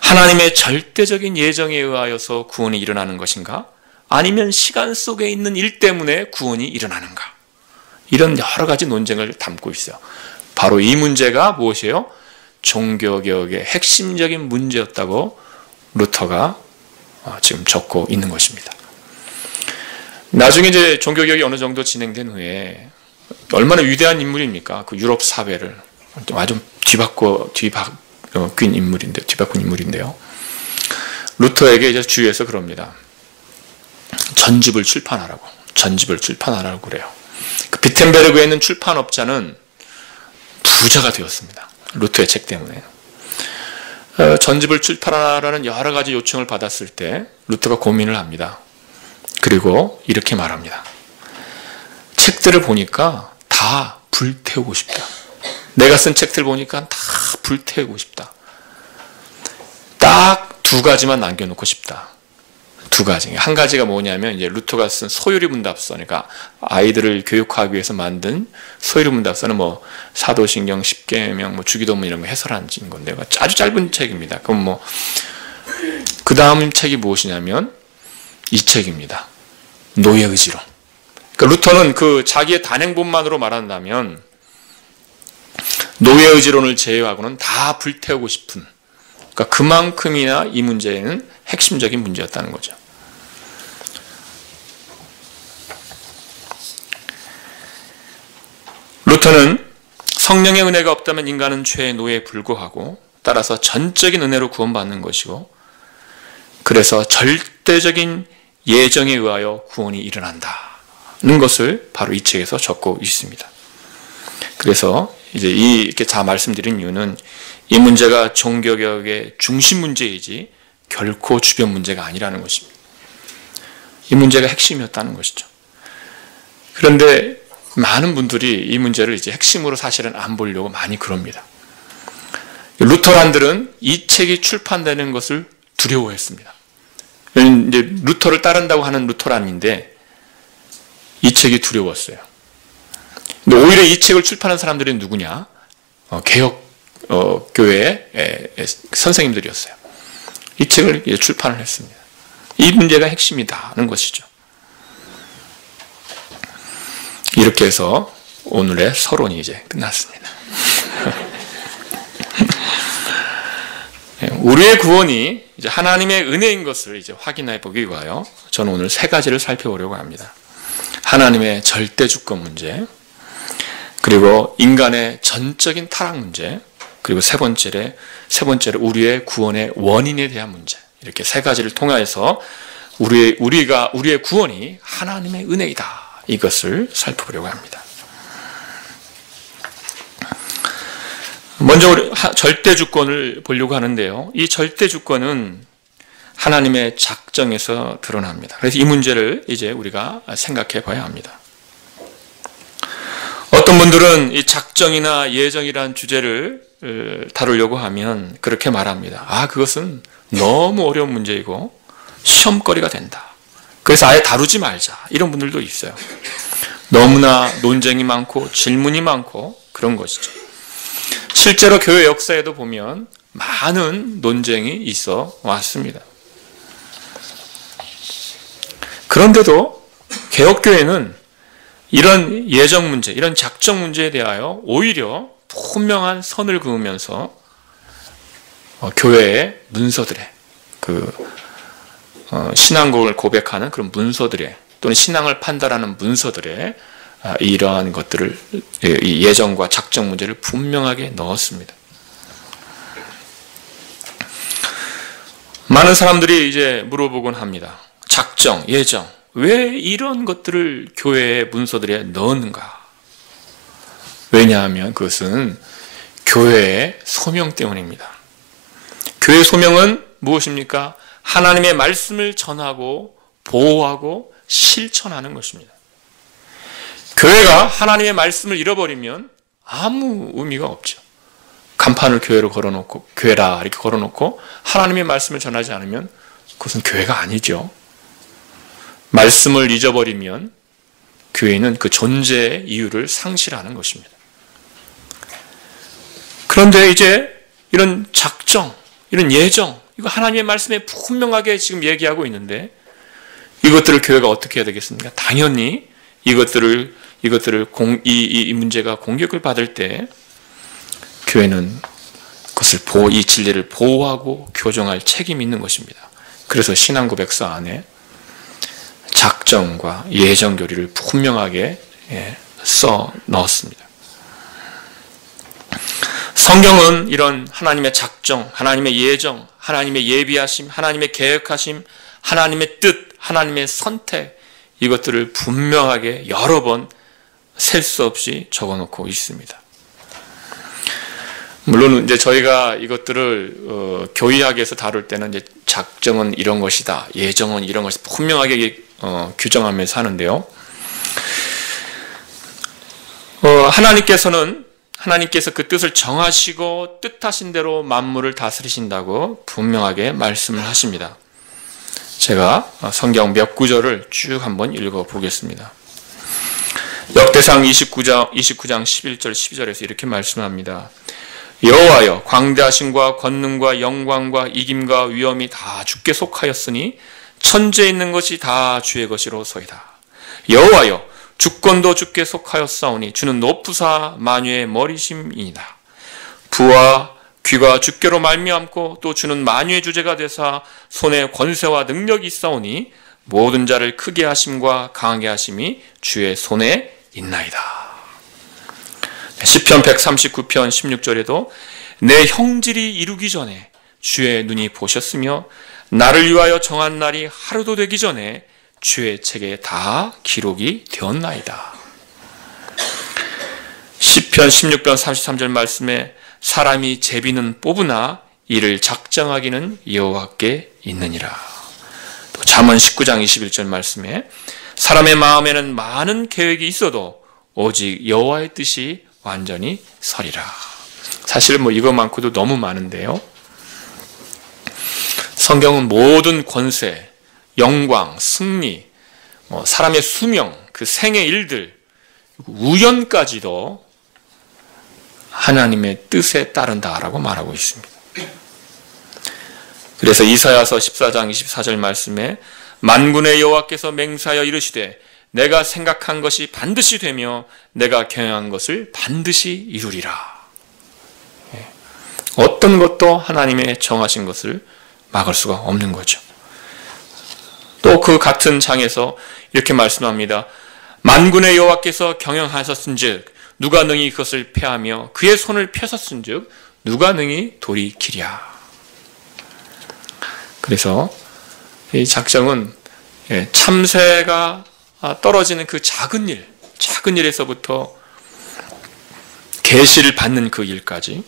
하나님의 절대적인 예정에 의하여서 구원이 일어나는 것인가? 아니면 시간 속에 있는 일 때문에 구원이 일어나는가? 이런 여러 가지 논쟁을 담고 있어요. 바로 이 문제가 무엇이에요? 종교개혁의 핵심적인 문제였다고 루터가 지금 적고 있는 것입니다. 나중에 이제 종교개혁이 어느 정도 진행된 후에 얼마나 위대한 인물입니까? 그 유럽 사회를 아주 뒤바꾼 인물인데요. 루터에게 이제 주위에서 그럽니다. 전집을 출판하라고 그래요. 그 비텐베르그에 있는 출판업자는 부자가 되었습니다. 루터의 책 때문에. 전집을 출판하라는 여러 가지 요청을 받았을 때 루터가 고민을 합니다. 그리고 이렇게 말합니다. 책들을 보니까 다 불태우고 싶다. 내가 쓴 책들 보니까 다 불태우고 싶다. 딱 두 가지만 남겨놓고 싶다. 두 가지. 한 가지가 뭐냐면 이제 루터가 쓴 소요리 문답서, 그러니까 아이들을 교육하기 위해서 만든 소요리 문답서는 뭐 사도신경, 10계명, 뭐 주기도문 이런 거 해설한 건데 아주 짧은 책입니다. 그럼 뭐 그 다음 책이 무엇이냐면 이 책입니다. 노예 의지론. 그러니까 루터는 그 자기의 단행본만으로 말한다면 노예 의지론을 제외하고는 다 불태우고 싶은, 그러니까 그만큼이나 이 문제는 핵심적인 문제였다는 거죠. 루터는 성령의 은혜가 없다면 인간은 죄의 노예에 불구하고 따라서 전적인 은혜로 구원받는 것이고, 그래서 절대적인 예정에 의하여 구원이 일어난다는 것을 바로 이 책에서 적고 있습니다. 그래서 이제 이렇게 다 말씀드린 이유는 이 문제가 종교개혁의 중심 문제이지 결코 주변 문제가 아니라는 것입니다. 이 문제가 핵심이었다는 것이죠. 그런데 많은 분들이 이 문제를 이제 핵심으로 사실은 안 보려고 많이 그럽니다. 루터란들은 이 책이 출판되는 것을 두려워했습니다. 이제 루터를 따른다고 하는 루터란인데 이 책이 두려웠어요. 근데 오히려 이 책을 출판한 사람들이 누구냐? 개혁 교회의 선생님들이었어요. 이 책을 출판을 했습니다. 이 문제가 핵심이다는 것이죠. 이렇게 해서 오늘의 서론이 이제 끝났습니다. 우리의 구원이 이제 하나님의 은혜인 것을 이제 확인해 보기 위하여 저는 오늘 세 가지를 살펴보려고 합니다. 하나님의 절대 주권 문제, 그리고 인간의 전적인 타락 문제, 그리고 세 번째로 우리의 구원의 원인에 대한 문제. 이렇게 세 가지를 통해서 우리의 구원이 하나님의 은혜이다. 이것을 살펴보려고 합니다. 먼저 우리 절대 주권을 보려고 하는데요. 이 절대 주권은 하나님의 작정에서 드러납니다. 그래서 이 문제를 이제 우리가 생각해 봐야 합니다. 어떤 분들은 이 작정이나 예정이라는 주제를 다루려고 하면 그렇게 말합니다. 그것은 너무 어려운 문제이고 시험거리가 된다. 그래서 아예 다루지 말자. 이런 분들도 있어요. 너무나 논쟁이 많고 질문이 많고 그런 것이죠. 실제로 교회 역사에도 보면 많은 논쟁이 있어 왔습니다. 그런데도 개혁교회는 이런 예정 문제, 이런 작정 문제에 대하여 오히려 분명한 선을 그으면서 교회의 문서들의 신앙을 고백하는 그런 문서들의, 또는 신앙을 판단하는 문서들의 이러한 것들을, 이 예정과 작정 문제를 분명하게 넣었습니다. 많은 사람들이 이제 물어보곤 합니다. 작정, 예정, 왜 이런 것들을 교회의 문서들에 넣었는가? 왜냐하면 그것은 교회의 소명 때문입니다. 교회의 소명은 무엇입니까? 하나님의 말씀을 전하고 보호하고 실천하는 것입니다. 교회가 하나님의 말씀을 잃어버리면 아무 의미가 없죠. 간판을 교회로 걸어놓고, 교회라 이렇게 걸어놓고 하나님의 말씀을 전하지 않으면 그것은 교회가 아니죠. 말씀을 잊어버리면 교회는 그 존재의 이유를 상실하는 것입니다. 그런데 이제 이런 작정, 이런 예정, 이거 하나님의 말씀에 분명하게 지금 얘기하고 있는데 이것들을 교회가 어떻게 해야 되겠습니까? 당연히 이 문제가 공격을 받을 때 교회는 이 진리를 보호하고 교정할 책임이 있는 것입니다. 그래서 신앙고백서 안에 작정과 예정 교리를 분명하게 써 넣었습니다. 성경은 이런 하나님의 작정, 하나님의 예정, 하나님의 예비하심, 하나님의 계획하심, 하나님의 뜻, 하나님의 선택, 이것들을 분명하게 여러 번 셀 수 없이 적어놓고 있습니다. 물론 이제 저희가 이것들을 교의학에서 다룰 때는 이제 작정은 이런 것이다, 예정은 이런 것이다 분명하게 규정하면서 하는데요. 하나님께서 그 뜻을 정하시고 뜻하신 대로 만물을 다스리신다고 분명하게 말씀을 하십니다. 제가 성경 몇 구절을 쭉 한번 읽어보겠습니다. 역대상 29장 11절 12절에서 이렇게 말씀합니다. 여호와여, 광대하심과 권능과 영광과 이김과 위엄이 다 주께 속하였으니 천지에 있는 것이 다 주의 것이로소이다. 여호와여, 주권도 주께 속하였사오니 주는 높으사 만유의 머리심이니이다. 부와 귀가 주께로 말미암고 또 주는 만유의 주제가 되사 손에 권세와 능력이 있사오니 모든 자를 크게 하심과 강하게 하심이 주의 손에 있나이다. 시편 139편 16절에도 내 형질이 이루기 전에 주의 눈이 보셨으며 나를 위하여 정한 날이 하루도 되기 전에 주의 책에 다 기록이 되었나이다. 시편 16편 33절 말씀에 사람이 제비는 뽑으나 이를 작정하기는 여호와께 있느니라. 또 잠언 19장 21절 말씀에 사람의 마음에는 많은 계획이 있어도 오직 여호와의 뜻이 완전히 서리라. 사실 이것만큼도 너무 많은데요. 성경은 모든 권세, 영광, 승리, 사람의 수명, 그 생의 일들, 우연까지도 하나님의 뜻에 따른다라고 말하고 있습니다. 그래서 이사야서 14장 24절 말씀에 만군의 여호와께서 맹세하여 이르시되 내가 생각한 것이 반드시 되며 내가 경영한 것을 반드시 이루리라. 어떤 것도 하나님의 정하신 것을 막을 수가 없는 거죠. 또 그 같은 장에서 이렇게 말씀합니다. 만군의 여호와께서 경영하셨은즉 누가 능히 그것을 패하며 그의 손을 펴셨은즉 누가 능히 돌이키랴. 그래서 이 작정은 참새가 떨어지는 그 작은 일에서부터 계시를 받는 그 일까지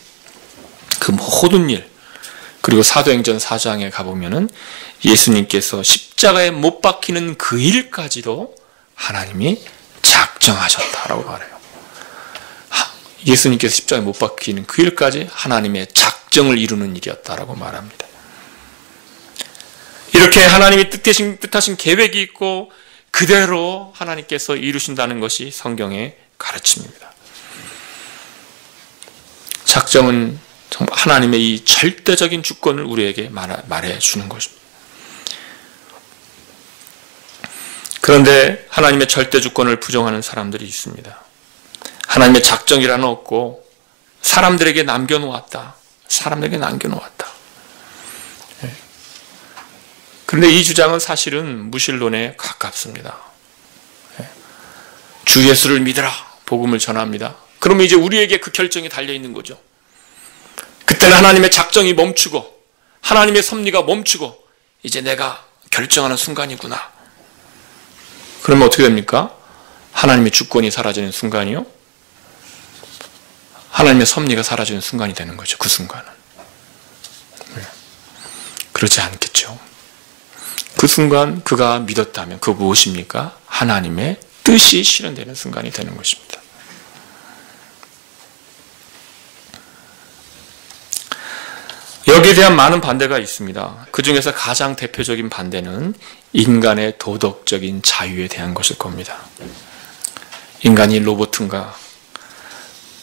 그 모든 일, 그리고 사도행전 4장에 가보면은 예수님께서 십자가에 못 박히는 그 일까지도 하나님이 작정하셨다라고 말해요. 예수님께서 십자가에 못 박히는 그 일까지 하나님의 작정을 이루는 일이었다라고 말합니다. 이렇게 하나님이 뜻하신 계획이 있고 그대로 하나님께서 이루신다는 것이 성경의 가르침입니다. 작정은 정말 하나님의 이 절대적인 주권을 우리에게 말해주는 것입니다. 그런데 하나님의 절대 주권을 부정하는 사람들이 있습니다. 하나님의 작정이라는 없고 사람들에게 남겨놓았다. 그런데 이 주장은 사실은 무신론에 가깝습니다. 주 예수를 믿으라. 복음을 전합니다. 그러면 이제 우리에게 그 결정이 달려있는 거죠. 그때는 하나님의 작정이 멈추고 하나님의 섭리가 멈추고 이제 내가 결정하는 순간이구나. 그러면 어떻게 됩니까? 하나님의 주권이 사라지는 순간이요? 하나님의 섭리가 사라지는 순간이 되는 거죠. 그 순간은. 그렇지 않겠죠. 그 순간 그가 믿었다면 그 무엇입니까? 하나님의 뜻이 실현되는 순간이 되는 것입니다. 여기에 대한 많은 반대가 있습니다. 그 중에서 가장 대표적인 반대는 인간의 도덕적인 자유에 대한 것일 겁니다. 인간이 로봇인가?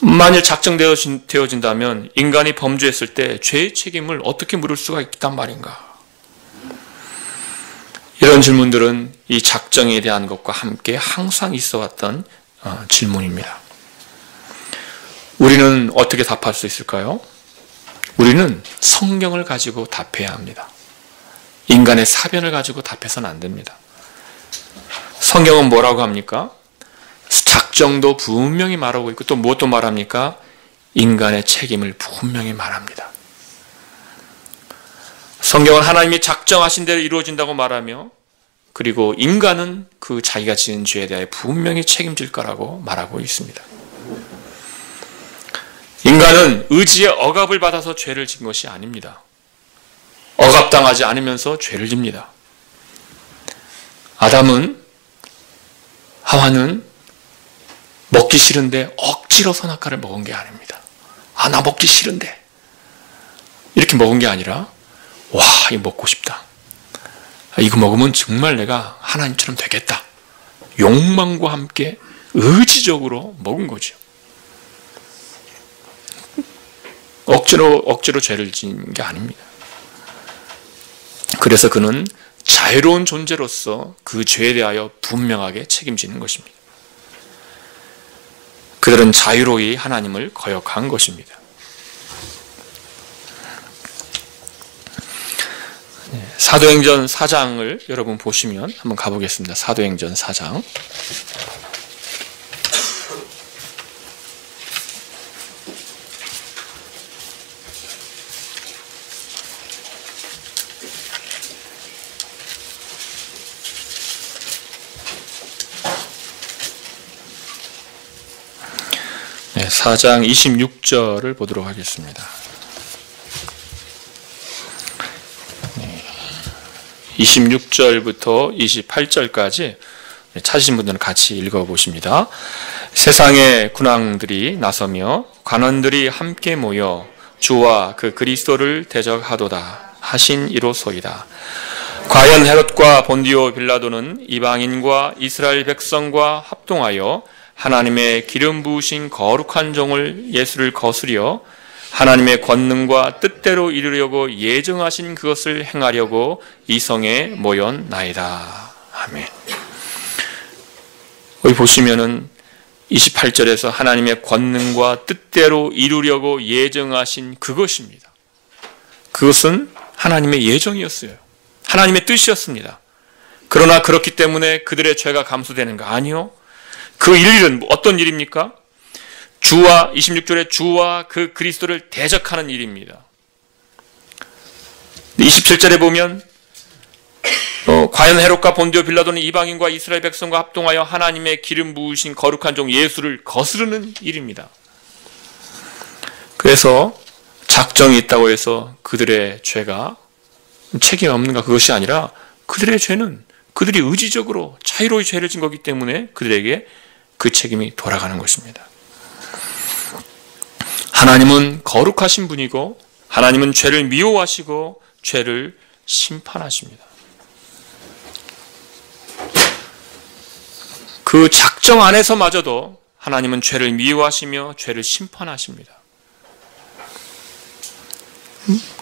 만일 작정되어진다면 인간이 범죄했을 때 죄의 책임을 어떻게 물을 수가 있단 말인가? 이런 질문들은 이 작정에 대한 것과 함께 항상 있어 왔던 질문입니다. 우리는 어떻게 답할 수 있을까요? 우리는 성경을 가지고 답해야 합니다. 인간의 사변을 가지고 답해서는 안 됩니다. 성경은 뭐라고 합니까? 작정도 분명히 말하고 있고 또 무엇도 말합니까? 인간의 책임을 분명히 말합니다. 성경은 하나님이 작정하신 대로 이루어진다고 말하며 그리고 인간은 그 자기가 지은 죄에 대해 분명히 책임질 거라고 말하고 있습니다. 인간은 의지의 억압을 받아서 죄를 진 것이 아닙니다. 억압당하지 않으면서 죄를 집니다. 아담은, 하와는 먹기 싫은데 억지로 선악과를 먹은 게 아닙니다. 아, 나 먹기 싫은데. 이렇게 먹은 게 아니라, 와, 이거 먹고 싶다. 이거 먹으면 정말 내가 하나님처럼 되겠다. 욕망과 함께 의지적으로 먹은 거죠. 억지로 죄를 지은 게 아닙니다. 그래서 그는 자유로운 존재로서 그 죄에 대하여 분명하게 책임지는 것입니다. 그들은 자유로이 하나님을 거역한 것입니다. 사도행전 4장을 여러분 보시면 한번 가보겠습니다. 사도행전 4장. 네, 4장 26절을 보도록 하겠습니다. 26절부터 28절까지 찾으신 분들은 같이 읽어보십니다. 세상의 군왕들이 나서며 관원들이 함께 모여 주와 그 그리스도를 대적하도다 하신 이로소이다. 과연 헤롯과 본디오 빌라도는 이방인과 이스라엘 백성과 합동하여 하나님의 기름 부으신 거룩한 종을 예수를 거스려 하나님의 권능과 뜻대로 이루려고 예정하신 그것을 행하려고 이 성에 모였나이다. 아멘. 여기 보시면은 28절에서 하나님의 권능과 뜻대로 이루려고 예정하신 그것입니다. 그것은 하나님의 예정이었어요. 하나님의 뜻이었습니다. 그러나 그렇기 때문에 그들의 죄가 감수되는가? 아니요. 그 일은 어떤 일입니까? 주와 26절에 주와 그 그리스도를 대적하는 일입니다. 27절에 보면 과연 헤롯과 본디오 빌라도는 이방인과 이스라엘 백성과 합동하여 하나님의 기름 부으신 거룩한 종 예수를 거스르는 일입니다. 그래서 작정이 있다고 해서 그들의 죄가 책임 없는가? 그것이 아니라 그들의 죄는 그들이 의지적으로 자유로이 죄를 진 거기 때문에 그들에게 그 책임이 돌아가는 것입니다. 하나님은 거룩하신 분이고 하나님은 죄를 미워하시고 죄를 심판하십니다. 그 작정 안에서마저도 하나님은 죄를 미워하시며 죄를 심판하십니다.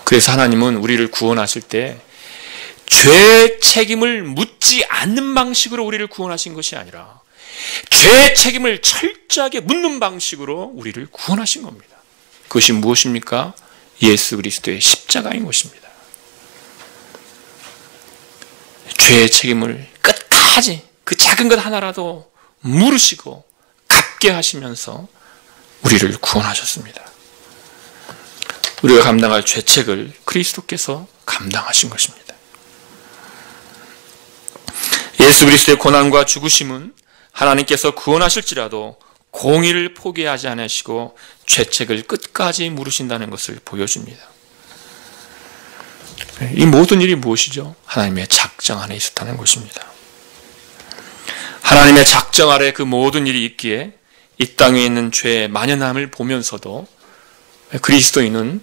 그래서 하나님은 우리를 구원하실 때 죄의 책임을 묻지 않는 방식으로 우리를 구원하신 것이 아니라 죄의 책임을 철저하게 묻는 방식으로 우리를 구원하신 겁니다. 그것이 무엇입니까? 예수 그리스도의 십자가인 것입니다. 죄의 책임을 끝까지 그 작은 것 하나라도 물으시고 갚게 하시면서 우리를 구원하셨습니다. 우리가 감당할 죄책을 그리스도께서 감당하신 것입니다. 예수 그리스도의 고난과 죽으심은 하나님께서 구원하실지라도 공의를 포기하지 않으시고 죄책을 끝까지 물으신다는 것을 보여줍니다. 이 모든 일이 무엇이죠? 하나님의 작정 안에 있었다는 것입니다. 하나님의 작정 아래 그 모든 일이 있기에 이 땅에 있는 죄의 만연함을 보면서도 그리스도인은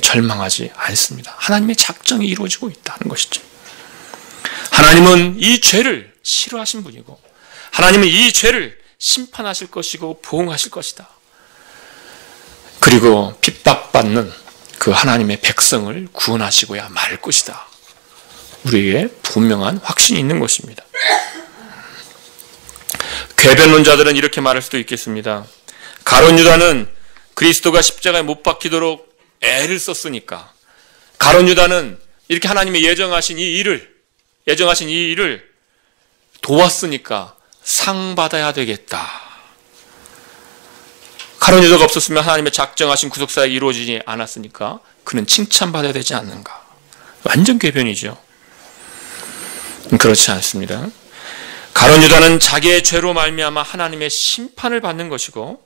절망하지 않습니다. 하나님의 작정이 이루어지고 있다는 것이죠. 하나님은 이 죄를 싫어하신 분이고 하나님은 이 죄를 심판하실 것이고 보응하실 것이다. 그리고 핍박받는 그 하나님의 백성을 구원하시고야 말 것이다. 우리에게 분명한 확신이 있는 것입니다. 궤변론자들은 이렇게 말할 수도 있겠습니다. 가룟 유다는 그리스도가 십자가에 못 박히도록 애를 썼으니까, 가룟 유다는 이렇게 하나님의 예정하신 이 일을 도왔으니까 상 받아야 되겠다. 가룟 유다가 없었으면 하나님의 작정하신 구속사역이 이루어지지 않았으니까 그는 칭찬받아야 되지 않는가. 완전 궤변이죠. 그렇지 않습니다. 가룟 유다는 자기의 죄로 말미암아 하나님의 심판을 받는 것이고,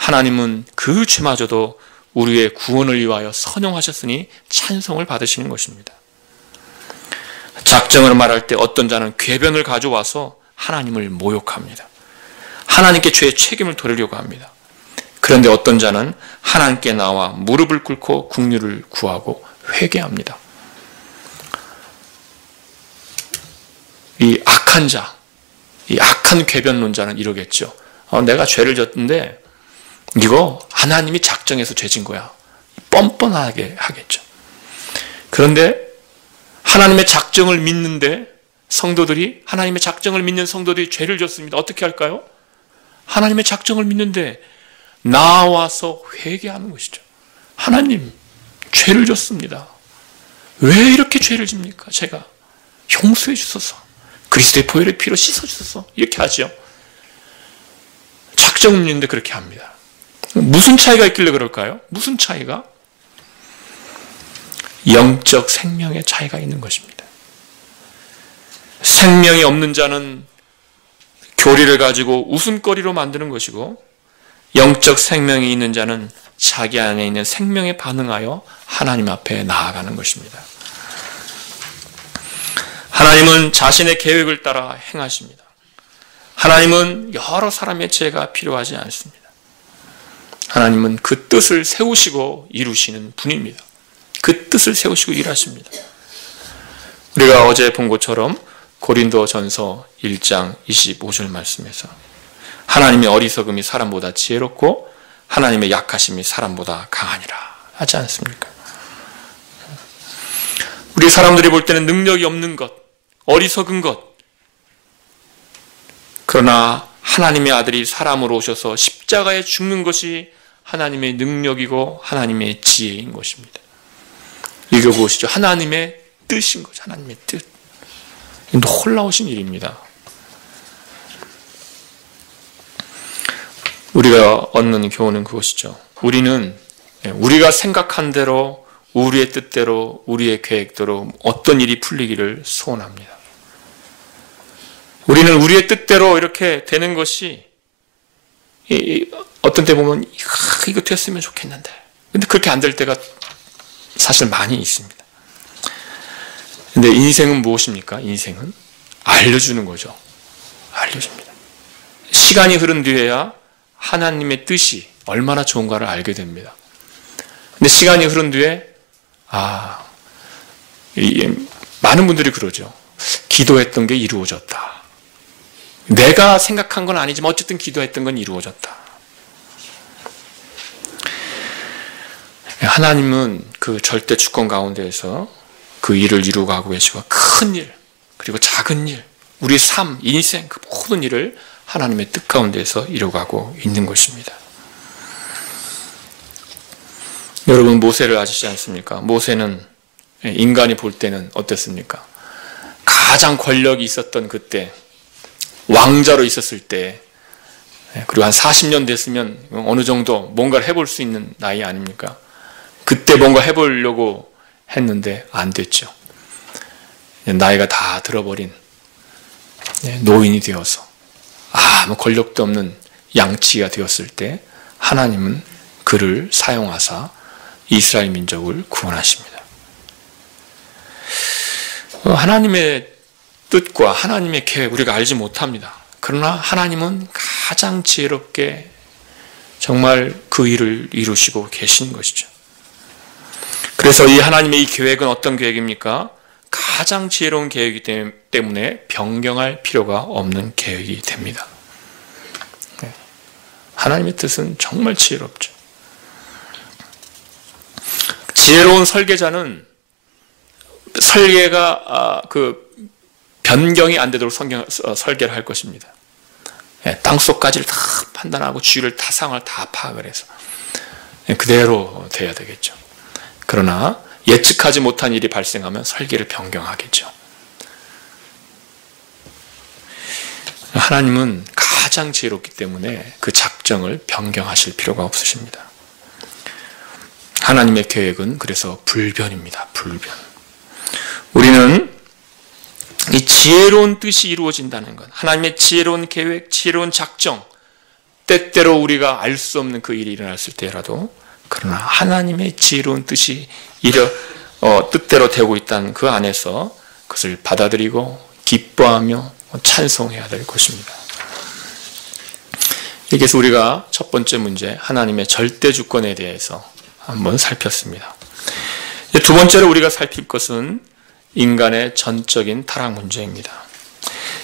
하나님은 그 죄마저도 우리의 구원을 위하여 선용하셨으니 찬송을 받으시는 것입니다. 작정을 말할 때 어떤 자는 궤변을 가져와서 하나님을 모욕합니다. 하나님께 죄의 책임을 돌리려고 합니다. 그런데 어떤 자는 하나님께 나와 무릎을 꿇고 긍휼을 구하고 회개합니다. 이 악한 자, 이 악한 궤변론자는 이러겠죠. 내가 죄를 졌는데 이거 하나님이 작정해서 죄진 거야. 뻔뻔하게 하겠죠. 그런데 하나님의 작정을 믿는데 성도들이, 하나님의 작정을 믿는 성도들이 죄를 졌습니다. 어떻게 할까요? 하나님의 작정을 믿는데 나와서 회개하는 것이죠. 하나님, 죄를 졌습니다. 왜 이렇게 죄를 집니까? 제가 용서해 주소서. 그리스도의 보혈의 피로 씻어 주소서. 이렇게 하죠. 작정을 믿는데 그렇게 합니다. 무슨 차이가 있길래 그럴까요? 무슨 차이가? 영적 생명의 차이가 있는 것입니다. 생명이 없는 자는 교리를 가지고 웃음거리로 만드는 것이고, 영적 생명이 있는 자는 자기 안에 있는 생명에 반응하여 하나님 앞에 나아가는 것입니다. 하나님은 자신의 계획을 따라 행하십니다. 하나님은 여러 사람의 죄가 필요하지 않습니다. 하나님은 그 뜻을 세우시고 이루시는 분입니다. 그 뜻을 세우시고 일하십니다. 우리가 어제 본 것처럼 고린도전서 1장 25절 말씀에서 하나님의 어리석음이 사람보다 지혜롭고 하나님의 약하심이 사람보다 강하니라 하지 않습니까? 우리 사람들이 볼 때는 능력이 없는 것, 어리석은 것, 그러나 하나님의 아들이 사람으로 오셔서 십자가에 죽는 것이 하나님의 능력이고 하나님의 지혜인 것입니다. 읽어보시죠. 하나님의 뜻인 거죠. 하나님의 뜻. 놀라우신 일입니다. 우리가 얻는 교훈은 그것이죠. 우리는 우리가 생각한 대로, 우리의 뜻대로, 우리의 계획대로 어떤 일이 풀리기를 소원합니다. 우리는 우리의 뜻대로 이렇게 되는 것이 어떤 때 보면 이거 됐으면 좋겠는데, 근데 그렇게 안 될 때가 사실 많이 있습니다. 근데 인생은 무엇입니까? 인생은 알려주는 거죠. 알려줍니다. 시간이 흐른 뒤에야 하나님의 뜻이 얼마나 좋은가를 알게 됩니다. 근데 시간이 흐른 뒤에 많은 분들이 그러죠. 기도했던 게 이루어졌다. 내가 생각한 건 아니지만 어쨌든 기도했던 건 이루어졌다. 하나님은 그 절대 주권 가운데에서 그 일을 이루고 가고 계시고, 큰 일, 그리고 작은 일, 우리 삶, 인생, 그 모든 일을 하나님의 뜻 가운데에서 이루어가고 있는 것입니다. 여러분, 모세를 아시지 않습니까? 모세는 인간이 볼 때는 어땠습니까? 가장 권력이 있었던 그때, 왕자로 있었을 때, 그리고 한 40년 됐으면 어느 정도 뭔가를 해볼 수 있는 나이 아닙니까? 그때 뭔가 해보려고 했는데 안 됐죠. 나이가 다 들어버린 노인이 되어서 아무 권력도 없는 양치기가 되었을 때 하나님은 그를 사용하사 이스라엘 민족을 구원하십니다. 하나님의 뜻과 하나님의 계획 우리가 알지 못합니다. 그러나 하나님은 가장 지혜롭게 정말 그 일을 이루시고 계시는 것이죠. 그래서 이 하나님의 이 계획은 어떤 계획입니까? 가장 지혜로운 계획이기 때문에 변경할 필요가 없는 계획이 됩니다. 하나님의 뜻은 정말 지혜롭죠. 지혜로운 설계자는 설계가 변경이 안 되도록 설계를 할 것입니다. 땅속까지를 다 판단하고 주위를 다 상황을 다 파악을 해서 그대로 돼야 되겠죠. 그러나 예측하지 못한 일이 발생하면 설계를 변경하겠죠. 하나님은 가장 지혜롭기 때문에 그 작정을 변경하실 필요가 없으십니다. 하나님의 계획은 그래서 불변입니다. 불변. 우리는 이 지혜로운 뜻이 이루어진다는 것, 하나님의 지혜로운 계획, 지혜로운 작정, 때때로 우리가 알 수 없는 그 일이 일어났을 때라도 그러나 하나님의 지혜로운 뜻이 뜻대로 되고 있다는 그 안에서 그것을 받아들이고 기뻐하며 찬송해야 될 것입니다. 여기서 우리가 첫 번째 문제, 하나님의 절대 주권에 대해서 한번 살폈습니다. 두 번째로 우리가 살필 것은 인간의 전적인 타락 문제입니다.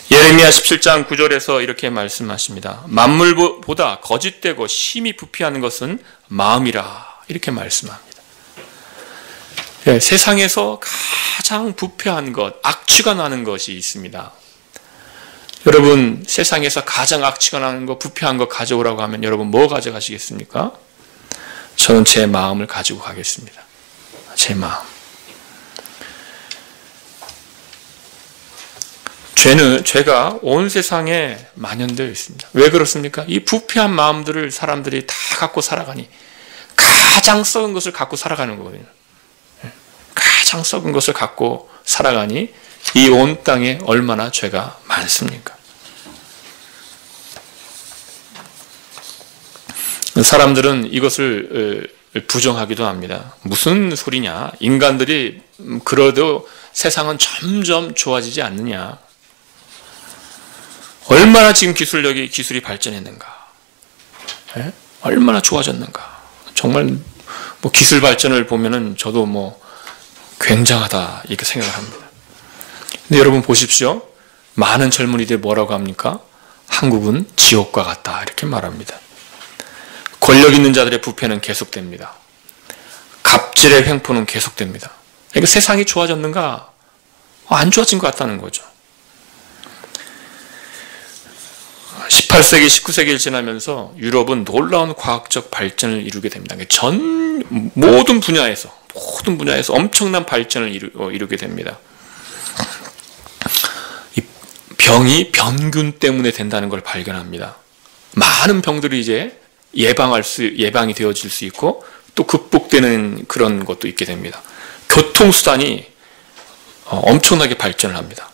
예레미야 17장 9절에서 이렇게 말씀하십니다. 만물보다 거짓되고 심히 부패하는 것은 마음이라, 이렇게 말씀합니다. 세상에서 가장 부패한 것, 악취가 나는 것이 있습니다. 여러분, 세상에서 가장 악취가 나는 것, 부패한 것 가져오라고 하면 여러분 뭐 가져가시겠습니까? 저는 제 마음을 가지고 가겠습니다. 제 마음. 죄가 온 세상에 만연되어 있습니다. 왜 그렇습니까? 이 부패한 마음들을 사람들이 다 갖고 살아가니 가장 썩은 것을 갖고 살아가는 거거든요. 가장 썩은 것을 갖고 살아가니 이 온 땅에 얼마나 죄가 많습니까? 사람들은 이것을 부정하기도 합니다. 무슨 소리냐? 인간들이 그래도 세상은 점점 좋아지지 않느냐? 얼마나 지금 기술이 발전했는가? 예? 얼마나 좋아졌는가? 정말 뭐 기술 발전을 보면은 저도 뭐 굉장하다 이렇게 생각을 합니다. 근데 여러분 보십시오. 많은 젊은이들이 뭐라고 합니까? 한국은 지옥과 같다 이렇게 말합니다. 권력 있는 자들의 부패는 계속됩니다. 갑질의 횡포는 계속됩니다. 그러니까 세상이 좋아졌는가? 안 좋아진 것 같다는 거죠. 18세기, 19세기를 지나면서 유럽은 놀라운 과학적 발전을 이루게 됩니다. 모든 분야에서 엄청난 발전을 이루게 됩니다. 이 병이 병균 때문에 된다는 걸 발견합니다. 많은 병들이 이제 예방이 되어질 수 있고 또 극복되는 그런 것도 있게 됩니다. 교통수단이 엄청나게 발전을 합니다.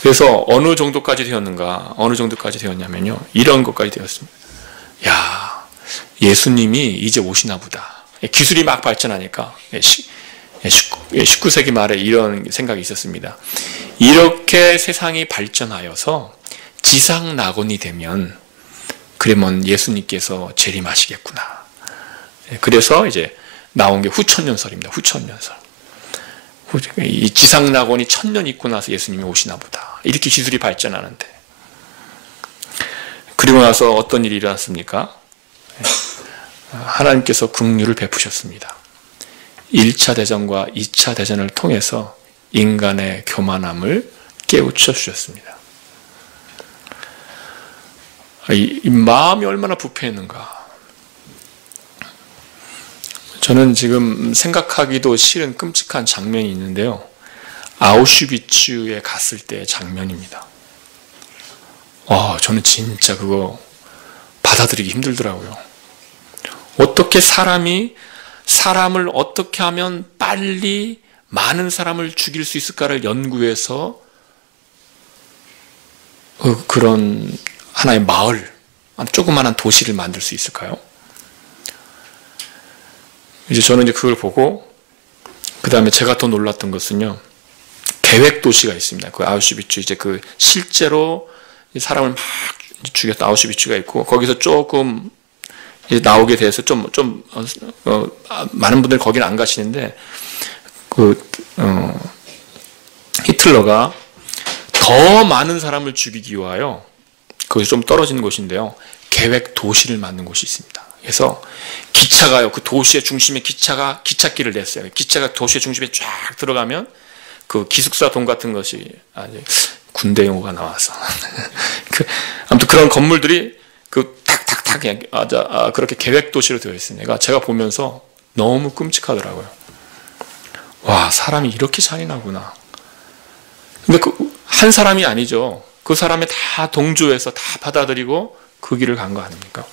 그래서 어느 정도까지 되었냐면요. 이런 것까지 되었습니다. 야, 예수님이 이제 오시나 보다. 기술이 막 발전하니까 19세기 말에 이런 생각이 있었습니다. 이렇게 세상이 발전하여서 지상낙원이 되면 그러면 예수님께서 재림하시겠구나. 그래서 이제 나온 게 후천년설입니다. 후천년설. 이 지상낙원이 1000년 있고 나서 예수님이 오시나 보다. 이렇게 기술이 발전하는데. 그리고 나서 어떤 일이 일어났습니까? 하나님께서 긍휼을 베푸셨습니다. 1차 대전과 2차 대전을 통해서 인간의 교만함을 깨우쳐 주셨습니다. 이 마음이 얼마나 부패했는가. 저는 지금 생각하기도 싫은 끔찍한 장면이 있는데요. 아우슈비츠에 갔을 때의 장면입니다. 저는 진짜 그거 받아들이기 힘들더라고요. 어떻게 사람을 어떻게 하면 빨리 많은 사람을 죽일 수 있을까를 연구해서 그런 하나의 마을, 조그마한 도시를 만들 수 있을까요? 저는 그걸 보고, 그 다음에 제가 더 놀랐던 것은요, 계획 도시가 있습니다. 그 아우슈비츠, 실제로 사람을 막 죽였던 아우슈비츠가 있고, 거기서 조금 나오게 돼서 많은 분들이 거기는 안 가시는데, 히틀러가 더 많은 사람을 죽이기 위하여, 거기서 좀 떨어진 곳인데요, 계획 도시를 만든 곳이 있습니다. 그래서 기차가요, 그 도시의 중심에 기찻길을 냈어요. 기차가 도시의 중심에 쫙 들어가면 그 기숙사 동 같은 것이 군대 용어가 나와서 아무튼 그런 건물들이 탁탁탁 그렇게 계획 도시로 되어 있습니다. 제가 보면서 너무 끔찍하더라고요. 와, 사람이 이렇게 잔인하구나. 근데 한 사람이 아니죠. 그 사람이 다 동조해서 다 받아들이고 그 길을 간 거 아닙니까?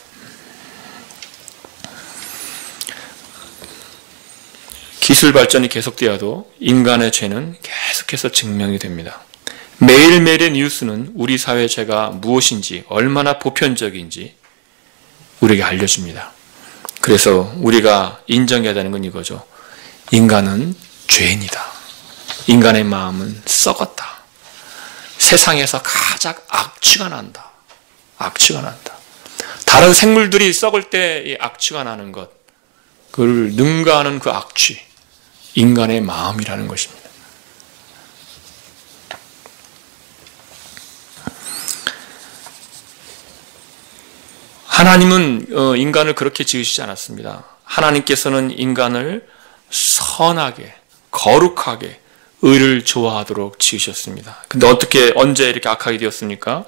기술 발전이 계속되어도 인간의 죄는 계속해서 증명이 됩니다. 매일매일의 뉴스는 우리 사회의 죄가 무엇인지, 얼마나 보편적인지 우리에게 알려줍니다. 그래서 우리가 인정해야 되는 건 이거죠. 인간은 죄인이다. 인간의 마음은 썩었다. 세상에서 가장 악취가 난다. 악취가 난다. 다른 생물들이 썩을 때 이 악취가 나는 것, 그걸 능가하는 그 악취, 인간의 마음이라는 것입니다. 하나님은 인간을 그렇게 지으시지 않았습니다. 하나님께서는 인간을 선하게, 거룩하게, 의를 좋아하도록 지으셨습니다. 근데 언제 이렇게 악하게 되었습니까?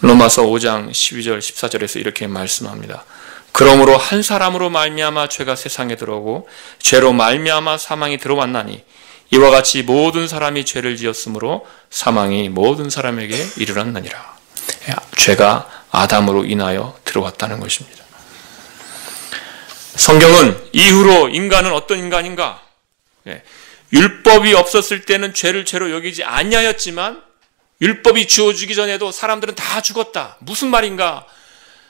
로마서 5장 12절 14절에서 이렇게 말씀합니다. 그러므로 한 사람으로 말미암아 죄가 세상에 들어오고 죄로 말미암아 사망이 들어왔나니 이와 같이 모든 사람이 죄를 지었으므로 사망이 모든 사람에게 이르렀느니라. 죄가 아담으로 인하여 들어왔다는 것입니다. 성경은 이후로 인간은 어떤 인간인가? 율법이 없었을 때는 죄를 죄로 여기지 아니하였지만 율법이 주어지기 전에도 사람들은 다 죽었다. 무슨 말인가?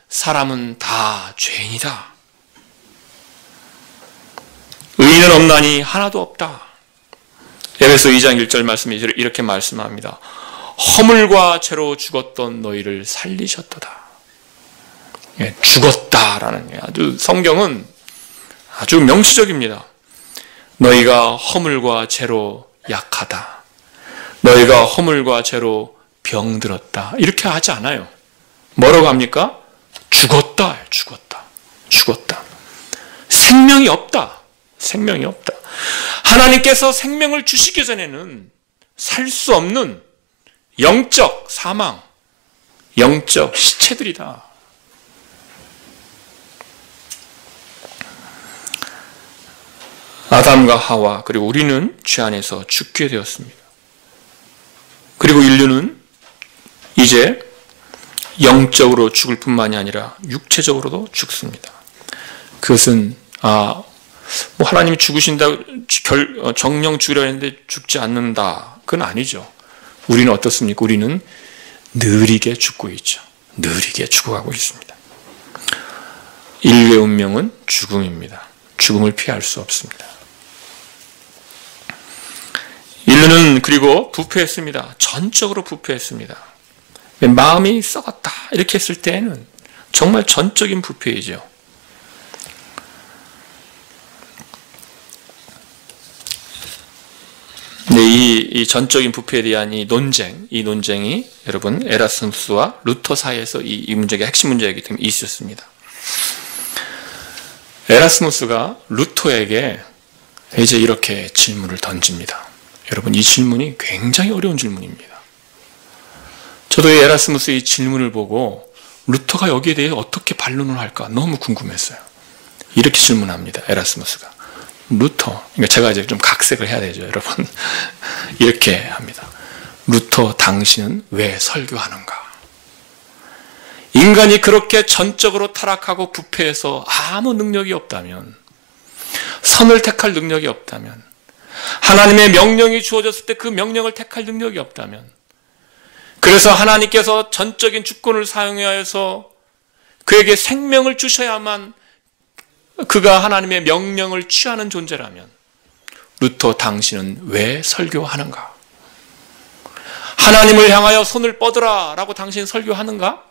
사람은 다 죄인이다. 의인은 없나니 하나도 없다. 에베소 2장 1절 말씀이 이렇게 말씀합니다. 허물과 죄로 죽었던 너희를 살리셨도다. 죽었다라는 아주 성경은 아주 명시적입니다. 너희가 허물과 죄로 약하다. 너희가 허물과 죄로 병들었다. 이렇게 하지 않아요. 뭐라고 합니까? 죽었다. 죽었다. 죽었다. 생명이 없다. 생명이 없다. 하나님께서 생명을 주시기 전에는 살 수 없는 영적 사망, 영적 시체들이다. 아담과 하와 그리고 우리는 죄 안에서 죽게 되었습니다. 그리고 인류는 이제 영적으로 죽을 뿐만이 아니라 육체적으로도 죽습니다. 그것은 하나님이 죽으신다, 정령 죽으려 했는데 죽지 않는다. 그건 아니죠. 우리는 어떻습니까? 우리는 느리게 죽고 있죠. 느리게 죽어가고 있습니다. 인류의 운명은 죽음입니다. 죽음을 피할 수 없습니다. 인류는 그리고 부패했습니다. 전적으로 부패했습니다. 마음이 썩었다 이렇게 했을 때에는 정말 전적인 부패이죠. 네, 이 전적인 부패에 대한 이 논쟁이 여러분 에라스무스와 루터 사이에서 이 문제가 핵심 문제이기 때문에 있었습니다. 에라스무스가 루터에게 이제 이렇게 질문을 던집니다. 여러분 이 질문이 굉장히 어려운 질문입니다. 저도 이 에라스무스의 질문을 보고 루터가 여기에 대해 어떻게 반론을 할까 너무 궁금했어요. 이렇게 질문합니다. 에라스무스가. 루터, 그러니까 제가 이제 좀 각색을 해야 되죠, 여러분. 이렇게 합니다. 루터, 당신은 왜 설교하는가? 인간이 그렇게 전적으로 타락하고 부패해서 아무 능력이 없다면, 선을 택할 능력이 없다면, 하나님의 명령이 주어졌을 때 그 명령을 택할 능력이 없다면, 그래서 하나님께서 전적인 주권을 사용하여서 그에게 생명을 주셔야만 그가 하나님의 명령을 취하는 존재라면 루터 당신은 왜 설교하는가? 하나님을 향하여 손을 뻗으라 라고 당신 설교하는가?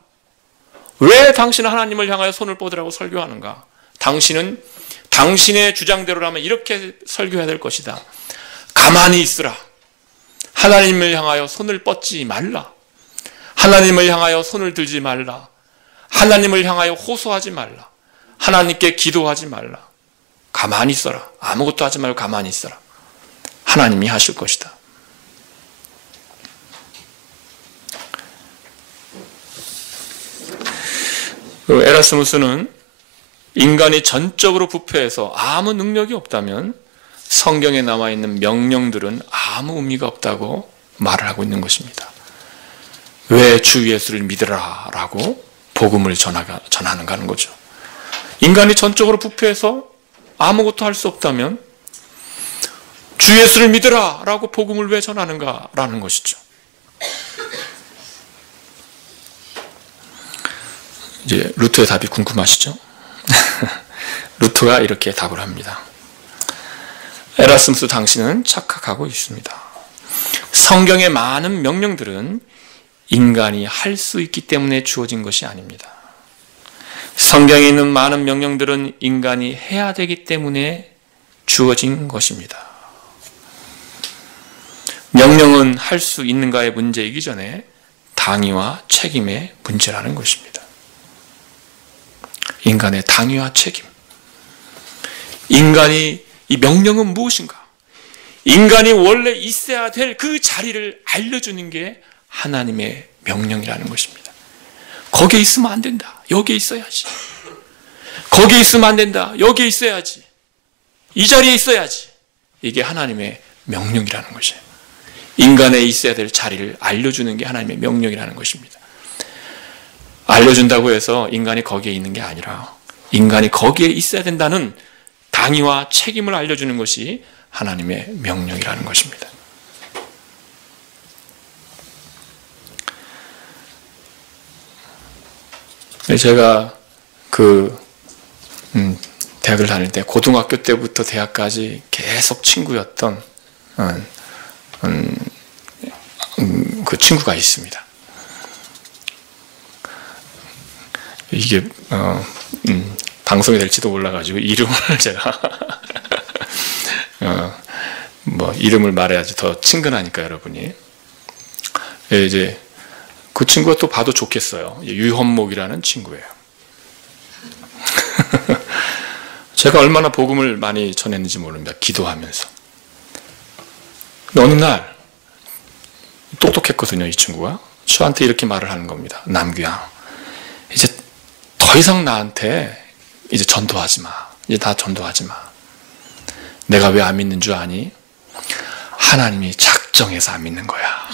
왜 당신은 하나님을 향하여 손을 뻗으라고 설교하는가? 당신은 당신의 주장대로라면 이렇게 설교해야 될 것이다. 가만히 있으라. 하나님을 향하여 손을 뻗지 말라. 하나님을 향하여 손을 들지 말라. 하나님을 향하여 호소하지 말라. 하나님께 기도하지 말라. 가만히 있어라. 아무것도 하지 말고 가만히 있어라. 하나님이 하실 것이다. 에라스무스는 인간이 전적으로 부패해서 아무 능력이 없다면 성경에 나와 있는 명령들은 아무 의미가 없다고 말을 하고 있는 것입니다. 왜 주 예수를 믿으라 라고 복음을 전하는가 하는 거죠. 인간이 전적으로 부패해서 아무것도 할 수 없다면 주 예수를 믿으라 라고 복음을 왜 전하는가 라는 것이죠. 이제 루터의 답이 궁금하시죠? 루터가 이렇게 답을 합니다. 에라스무스 당신은 착각하고 있습니다. 성경의 많은 명령들은 인간이 할 수 있기 때문에 주어진 것이 아닙니다. 성경에 있는 많은 명령들은 인간이 해야 되기 때문에 주어진 것입니다. 명령은 할 수 있는가의 문제이기 전에 당위와 책임의 문제라는 것입니다. 인간의 당위와 책임. 인간이 이 명령은 무엇인가? 인간이 원래 있어야 될 그 자리를 알려주는 게 하나님의 명령이라는 것입니다. 거기에 있으면 안 된다. 여기에 있어야지. 거기에 있으면 안 된다. 여기에 있어야지. 이 자리에 있어야지. 이게 하나님의 명령이라는 것이에요. 인간에 있어야 될 자리를 알려주는 게 하나님의 명령이라는 것입니다. 알려준다고 해서 인간이 거기에 있는 게 아니라 인간이 거기에 있어야 된다는 당위와 책임을 알려주는 것이 하나님의 명령이라는 것입니다. 제가 대학을 다닐 때 고등학교 때부터 대학까지 계속 친구였던 그 친구가 있습니다. 이게 방송이 될지도 몰라가지고 이름을 제가 이름을 말해야지 더 친근하니까 여러분이. 이제 그 친구가 또 봐도 좋겠어요. 유현목이라는 친구예요. 제가 얼마나 복음을 많이 전했는지 모릅니다. 기도하면서. 어느 날 똑똑했거든요. 이 친구가. 저한테 이렇게 말을 하는 겁니다. 남규야, 이제 더 이상 나한테 이제 전도하지 마. 이제 다 전도하지 마. 내가 왜 안 믿는 줄 아니? 하나님이 작정해서 안 믿는 거야.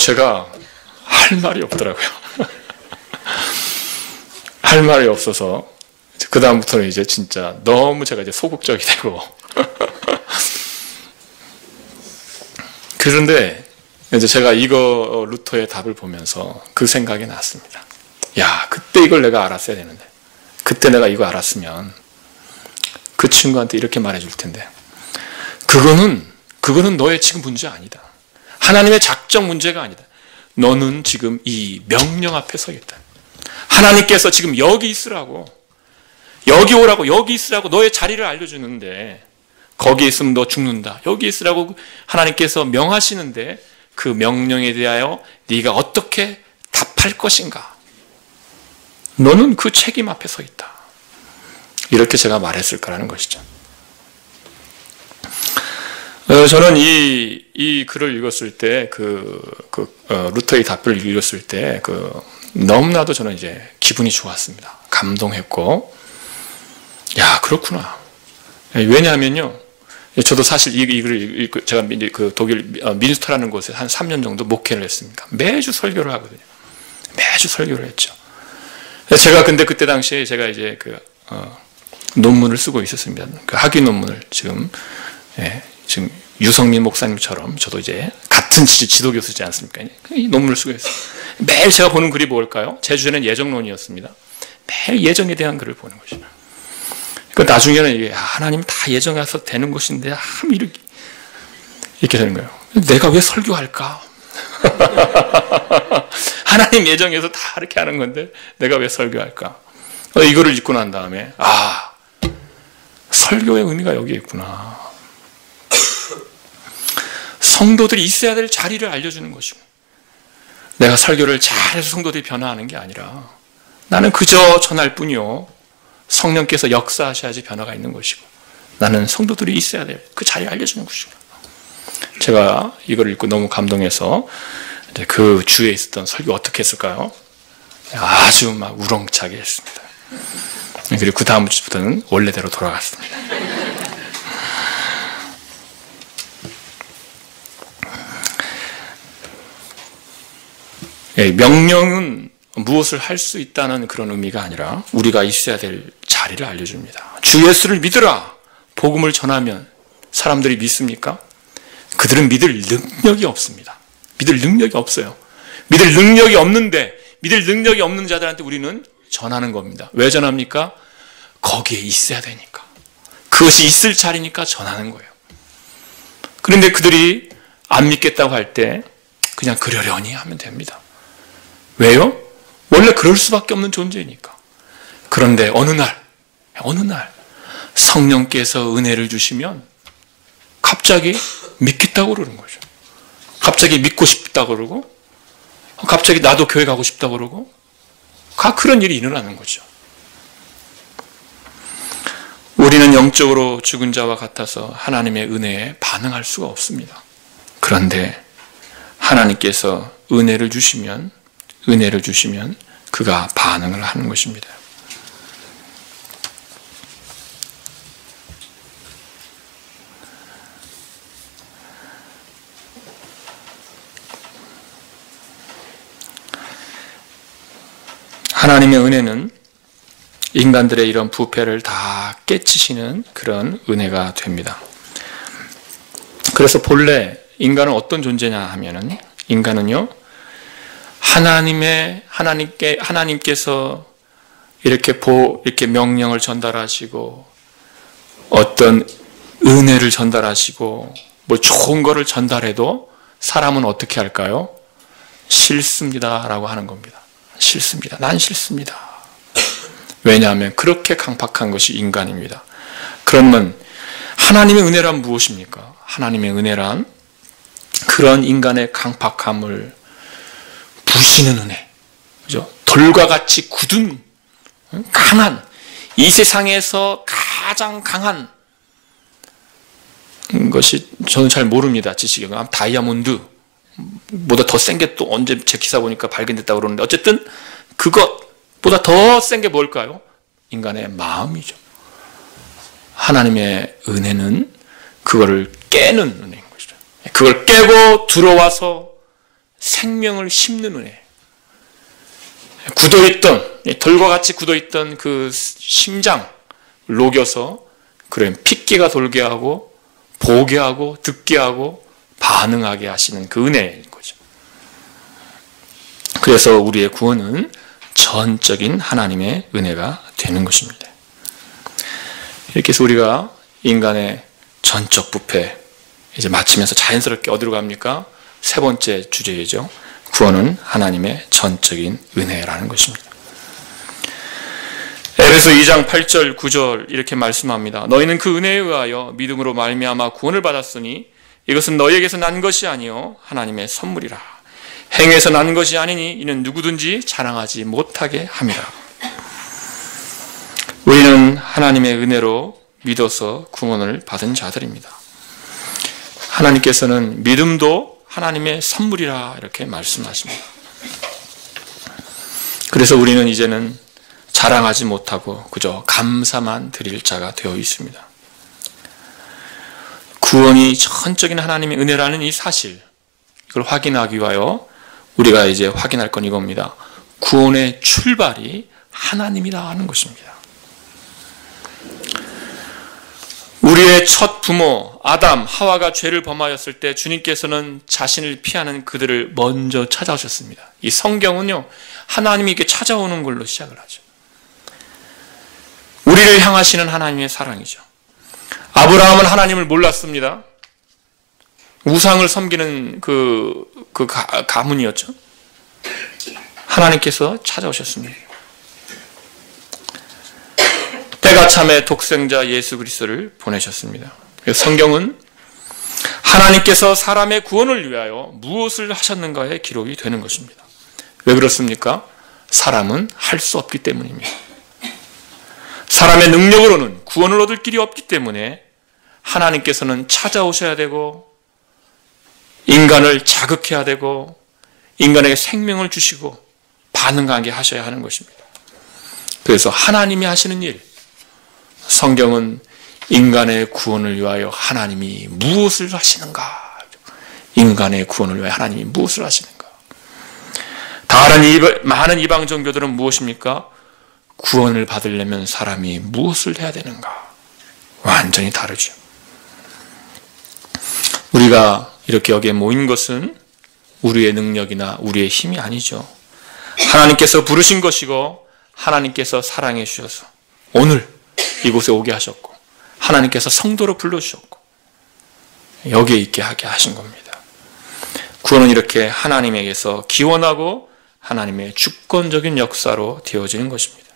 제가 할 말이 없더라고요. 할 말이 없어서 그 다음부터는 이제 진짜 너무 제가 이제 소극적이 되고 그런데 이제 제가 이거 루터의 답을 보면서 그 생각이 났습니다. 야, 그때 이걸 내가 알았어야 되는데, 그때 내가 이거 알았으면 그 친구한테 이렇게 말해줄 텐데, 그거는 너의 지금 문제 아니다. 하나님의 작정 문제가 아니다. 너는 지금 이 명령 앞에 서 있다. 하나님께서 지금 여기 있으라고, 여기 오라고, 여기 있으라고 너의 자리를 알려주는데, 거기 있으면 너 죽는다. 여기 있으라고 하나님께서 명하시는데 그 명령에 대하여 네가 어떻게 답할 것인가? 너는 그 책임 앞에 서 있다. 이렇게 제가 말했을 거라는 것이죠. 저는 이 글을 읽었을 때, 루터의 답을 읽었을 때, 너무나도 저는 이제 기분이 좋았습니다. 감동했고, 야, 그렇구나. 왜냐하면요, 저도 사실 이 글을 읽고, 제가 그 독일 민스터라는 곳에 한 3년 정도 목회를 했습니다. 매주 설교를 하거든요. 매주 설교를 했죠. 제가 근데 그때 당시에 제가 이제 논문을 쓰고 있었습니다. 그 학위 논문을 지금 유성민 목사님처럼 저도 이제 같은 지도 교수지 않습니까? 이 논문을 쓰고 있어요. 매일 제가 보는 글이 뭘까요? 제 주제는 예정론이었습니다. 매일 예정에 대한 글을 보는 것이죠. 나중에는 이게 하나님 다 예정해서 되는 것인데 이렇게 되는 거예요. 내가 왜 설교할까? 하나님 예정해서 다 이렇게 하는 건데 내가 왜 설교할까? 이거를 읽고 난 다음에 설교의 의미가 여기에 있구나. 성도들이 있어야 될 자리를 알려주는 것이고, 내가 설교를 잘해서 성도들이 변화하는 게 아니라 나는 그저 전할 뿐이요, 성령께서 역사하셔야지 변화가 있는 것이고, 나는 성도들이 있어야 될 그 자리를 알려주는 것이고. 제가 이걸 읽고 너무 감동해서 그 주에 있었던 설교 어떻게 했을까요? 아주 막 우렁차게 했습니다. 그리고 그 다음 주부터는 원래대로 돌아갔습니다. 명령은 무엇을 할 수 있다는 그런 의미가 아니라 우리가 있어야 될 자리를 알려줍니다. 주 예수를 믿으라. 복음을 전하면 사람들이 믿습니까? 그들은 믿을 능력이 없습니다. 믿을 능력이 없어요. 믿을 능력이 없는데, 믿을 능력이 없는 자들한테 우리는 전하는 겁니다. 왜 전합니까? 거기에 있어야 되니까. 그것이 있을 자리니까 전하는 거예요. 그런데 그들이 안 믿겠다고 할 때 그냥 그러려니 하면 됩니다. 왜요? 원래 그럴 수밖에 없는 존재니까. 그런데 어느 날 성령께서 은혜를 주시면 갑자기 믿겠다고 그러는 거죠. 갑자기 믿고 싶다고 그러고, 갑자기 나도 교회 가고 싶다고 그러고, 그런 일이 일어나는 거죠. 우리는 영적으로 죽은 자와 같아서 하나님의 은혜에 반응할 수가 없습니다. 그런데 하나님께서 은혜를 주시면 그가 반응을 하는 것입니다. 하나님의 은혜는 인간들의 이런 부패를 다 깨치시는 그런 은혜가 됩니다. 그래서 본래 인간은 어떤 존재냐 하면은, 인간은요, 하나님께서 이렇게 명령을 전달하시고, 어떤 은혜를 전달하시고, 뭐 좋은 거를 전달해도 사람은 어떻게 할까요? 싫습니다라고 하는 겁니다. 싫습니다. 난 싫습니다. 왜냐하면 그렇게 강팍한 것이 인간입니다. 그러면 하나님의 은혜란 무엇입니까? 하나님의 은혜란 그런 인간의 강팍함을 부시는 은혜, 그죠? 돌과 같이 굳은, 강한, 이 세상에서 가장 강한 것이, 저는 잘 모릅니다. 지식이. 다이아몬드 보다 더 센 게 또 언제 제 기사 보니까 발견됐다고 그러는데, 어쨌든 그것보다 더 센 게 뭘까요? 인간의 마음이죠. 하나님의 은혜는 그거를 깨는 은혜인 것이죠. 그걸 깨고 들어와서 생명을 심는 은혜. 굳어있던, 돌과 같이 굳어있던 그 심장 녹여서 그래 핏기가 돌게 하고 보게 하고 듣게 하고 반응하게 하시는 그 은혜인 거죠. 그래서 우리의 구원은 전적인 하나님의 은혜가 되는 것입니다. 이렇게 해서 우리가 인간의 전적 부패 이제 마치면서 자연스럽게 어디로 갑니까? 세 번째 주제이죠. 구원은 하나님의 전적인 은혜라는 것입니다. 에베소 2장 8절 9절 이렇게 말씀합니다. 너희는 그 은혜에 의하여 믿음으로 말미암아 구원을 받았으니 이것은 너희에게서 난 것이 아니요 하나님의 선물이라. 행위에서 난 것이 아니니 이는 누구든지 자랑하지 못하게 함이라. 우리는 하나님의 은혜로 믿어서 구원을 받은 자들입니다. 하나님께서는 믿음도 하나님의 선물이라 이렇게 말씀하십니다. 그래서 우리는 이제는 자랑하지 못하고 그저 감사만 드릴 자가 되어 있습니다. 구원이 전적인 하나님의 은혜라는 이 사실, 이걸 확인하기 위하여 우리가 이제 확인할 건 이겁니다. 구원의 출발이 하나님이라 하는 것입니다. 우리의 첫 부모 아담, 하와가 죄를 범하였을 때 주님께서는 자신을 피하는 그들을 먼저 찾아오셨습니다. 이 성경은요, 하나님이 이렇게 찾아오는 걸로 시작을 하죠. 우리를 향하시는 하나님의 사랑이죠. 아브라함은 하나님을 몰랐습니다. 우상을 섬기는 가문이었죠. 하나님께서 찾아오셨습니다. 때가 참에 독생자 예수 그리스도를 보내셨습니다. 성경은 하나님께서 사람의 구원을 위하여 무엇을 하셨는가에 기록이 되는 것입니다. 왜 그렇습니까? 사람은 할 수 없기 때문입니다. 사람의 능력으로는 구원을 얻을 길이 없기 때문에 하나님께서는 찾아오셔야 되고 인간을 자극해야 되고 인간에게 생명을 주시고 반응하게 하셔야 하는 것입니다. 그래서 하나님이 하시는 일, 성경은 인간의 구원을 위하여 하나님이 무엇을 하시는가? 인간의 구원을 위하여 하나님이 무엇을 하시는가? 다른 많은 이방 종교들은 무엇입니까? 구원을 받으려면 사람이 무엇을 해야 되는가? 완전히 다르죠. 우리가 이렇게 여기에 모인 것은 우리의 능력이나 우리의 힘이 아니죠. 하나님께서 부르신 것이고 하나님께서 사랑해 주셔서 오늘 이곳에 오게 하셨고 하나님께서 성도로 불러주셨고 여기에 있게 하게 하신 겁니다. 구원은 이렇게 하나님에게서 기원하고 하나님의 주권적인 역사로 되어지는 것입니다.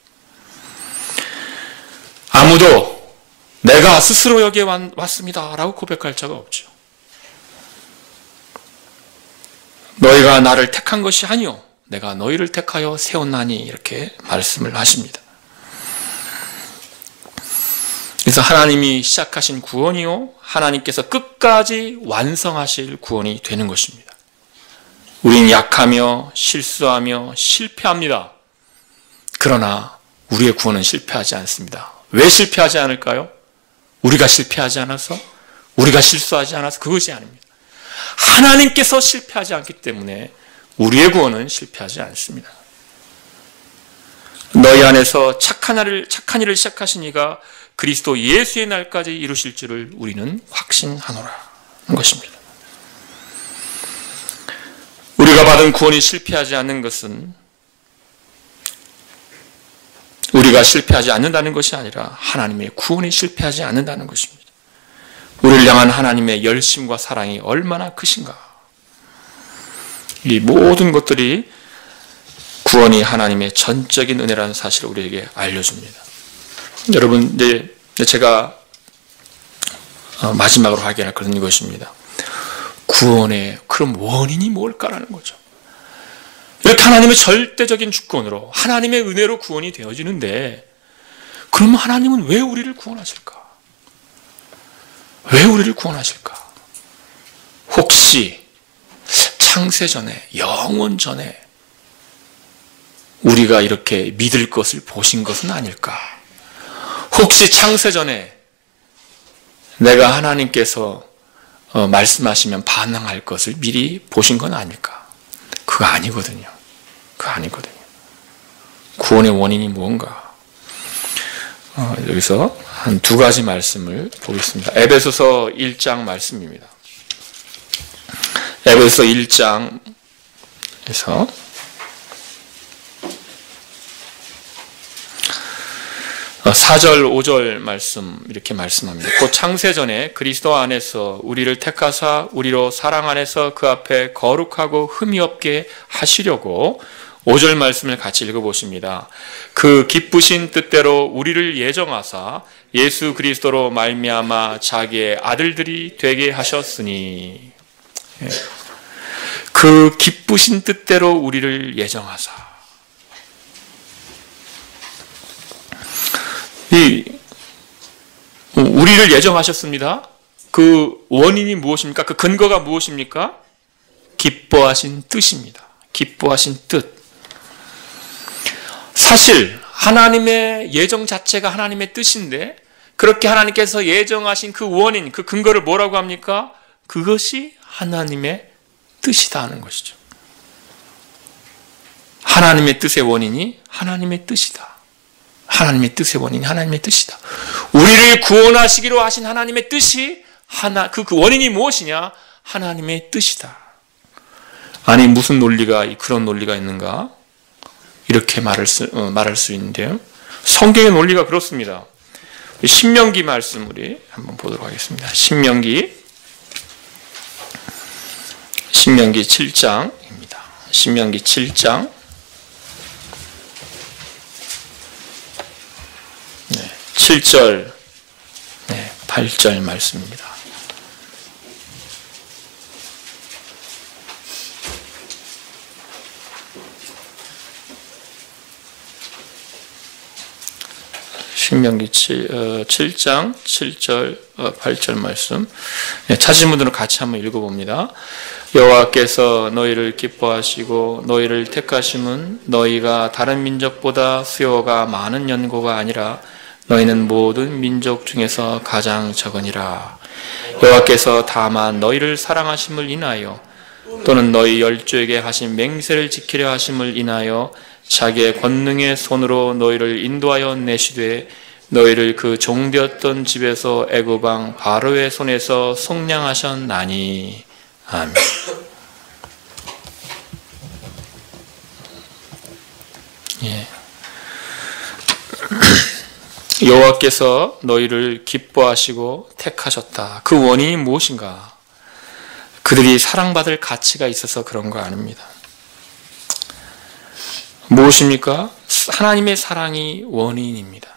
아무도 내가 스스로 여기에 왔습니다 라고 고백할 자가 없죠. 너희가 나를 택한 것이 아니요 내가 너희를 택하여 세웠나니 이렇게 말씀을 하십니다. 그래서 하나님이 시작하신 구원이요 하나님께서 끝까지 완성하실 구원이 되는 것입니다. 우린 약하며 실수하며 실패합니다. 그러나 우리의 구원은 실패하지 않습니다. 왜 실패하지 않을까요? 우리가 실패하지 않아서? 우리가 실수하지 않아서? 그것이 아닙니다. 하나님께서 실패하지 않기 때문에 우리의 구원은 실패하지 않습니다. 너희 안에서 착한 일을 시작하신 이가 그리스도 예수의 날까지 이루실 줄을 우리는 확신하노라 하는 것입니다. 우리가 받은 구원이 실패하지 않는 것은 우리가 실패하지 않는다는 것이 아니라 하나님의 구원이 실패하지 않는다는 것입니다. 우리를 향한 하나님의 열심과 사랑이 얼마나 크신가. 이 모든 것들이 구원이 하나님의 전적인 은혜라는 사실을 우리에게 알려줍니다. 여러분, 이제 제가 마지막으로 확인할 것은 이것입니다. 구원의 그럼 원인이 뭘까라는 거죠. 이렇게 하나님의 절대적인 주권으로 하나님의 은혜로 구원이 되어지는데 그러면 하나님은 왜 우리를 구원하실까? 왜 우리를 구원하실까? 혹시 창세전에 영원 전에 우리가 이렇게 믿을 것을 보신 것은 아닐까? 혹시 창세전에 내가 하나님께서 말씀하시면 반항할 것을 미리 보신 건 아닐까? 그거 아니거든요. 그거 아니거든요. 구원의 원인이 무언가? 여기서 한 두 가지 말씀을 보겠습니다. 에베소서 1장 말씀입니다. 에베소서 1장에서 4절, 5절 말씀 이렇게 말씀합니다. 곧 창세전에 그리스도 안에서 우리를 택하사 우리로 사랑 안에서 그 앞에 거룩하고 흠이 없게 하시려고 5절 말씀을 같이 읽어보십니다. 그 기쁘신 뜻대로 우리를 예정하사 예수 그리스도로 말미암아 자기의 아들들이 되게 하셨으니 그 기쁘신 뜻대로 우리를 예정하사 우리를 예정하셨습니다. 그 원인이 무엇입니까? 그 근거가 무엇입니까? 기뻐하신 뜻입니다. 기뻐하신 뜻. 사실 하나님의 예정 자체가 하나님의 뜻인데 그렇게 하나님께서 예정하신 그 원인, 그 근거를 뭐라고 합니까? 그것이 하나님의 뜻이다 하는 것이죠. 하나님의 뜻의 원인이 하나님의 뜻이다. 하나님의 뜻의 원인이 하나님의 뜻이다. 우리를 구원하시기로 하신 하나님의 뜻이 그 원인이 무엇이냐? 하나님의 뜻이다. 아니 무슨 논리가 그런 논리가 있는가? 이렇게 말할 수 있는데요. 성경의 논리가 그렇습니다. 신명기 말씀 우리 한번 보도록 하겠습니다. 신명기 7장입니다. 신명기 7장 7절 8절 말씀입니다. 신명기 7장 7절 8절 말씀 찾으신 분들은 같이 한번 읽어봅니다. 여호와께서 너희를 기뻐하시고 너희를 택하심은 너희가 다른 민족보다 수요가 많은 연고가 아니라 너희는 모든 민족 중에서 가장 적으니라. 여호와께서 다만 너희를 사랑하심을 인하여 또는 너희 열조에게 하신 맹세를 지키려 하심을 인하여 자기의 권능의 손으로 너희를 인도하여 내시되 너희를 그 종되었던 집에서 애굽 왕 바로의 손에서 속량하셨나니. 아멘. 예. 여호와께서 너희를 기뻐하시고 택하셨다. 그 원인이 무엇인가? 그들이 사랑받을 가치가 있어서 그런 거 아닙니다. 무엇입니까? 하나님의 사랑이 원인입니다.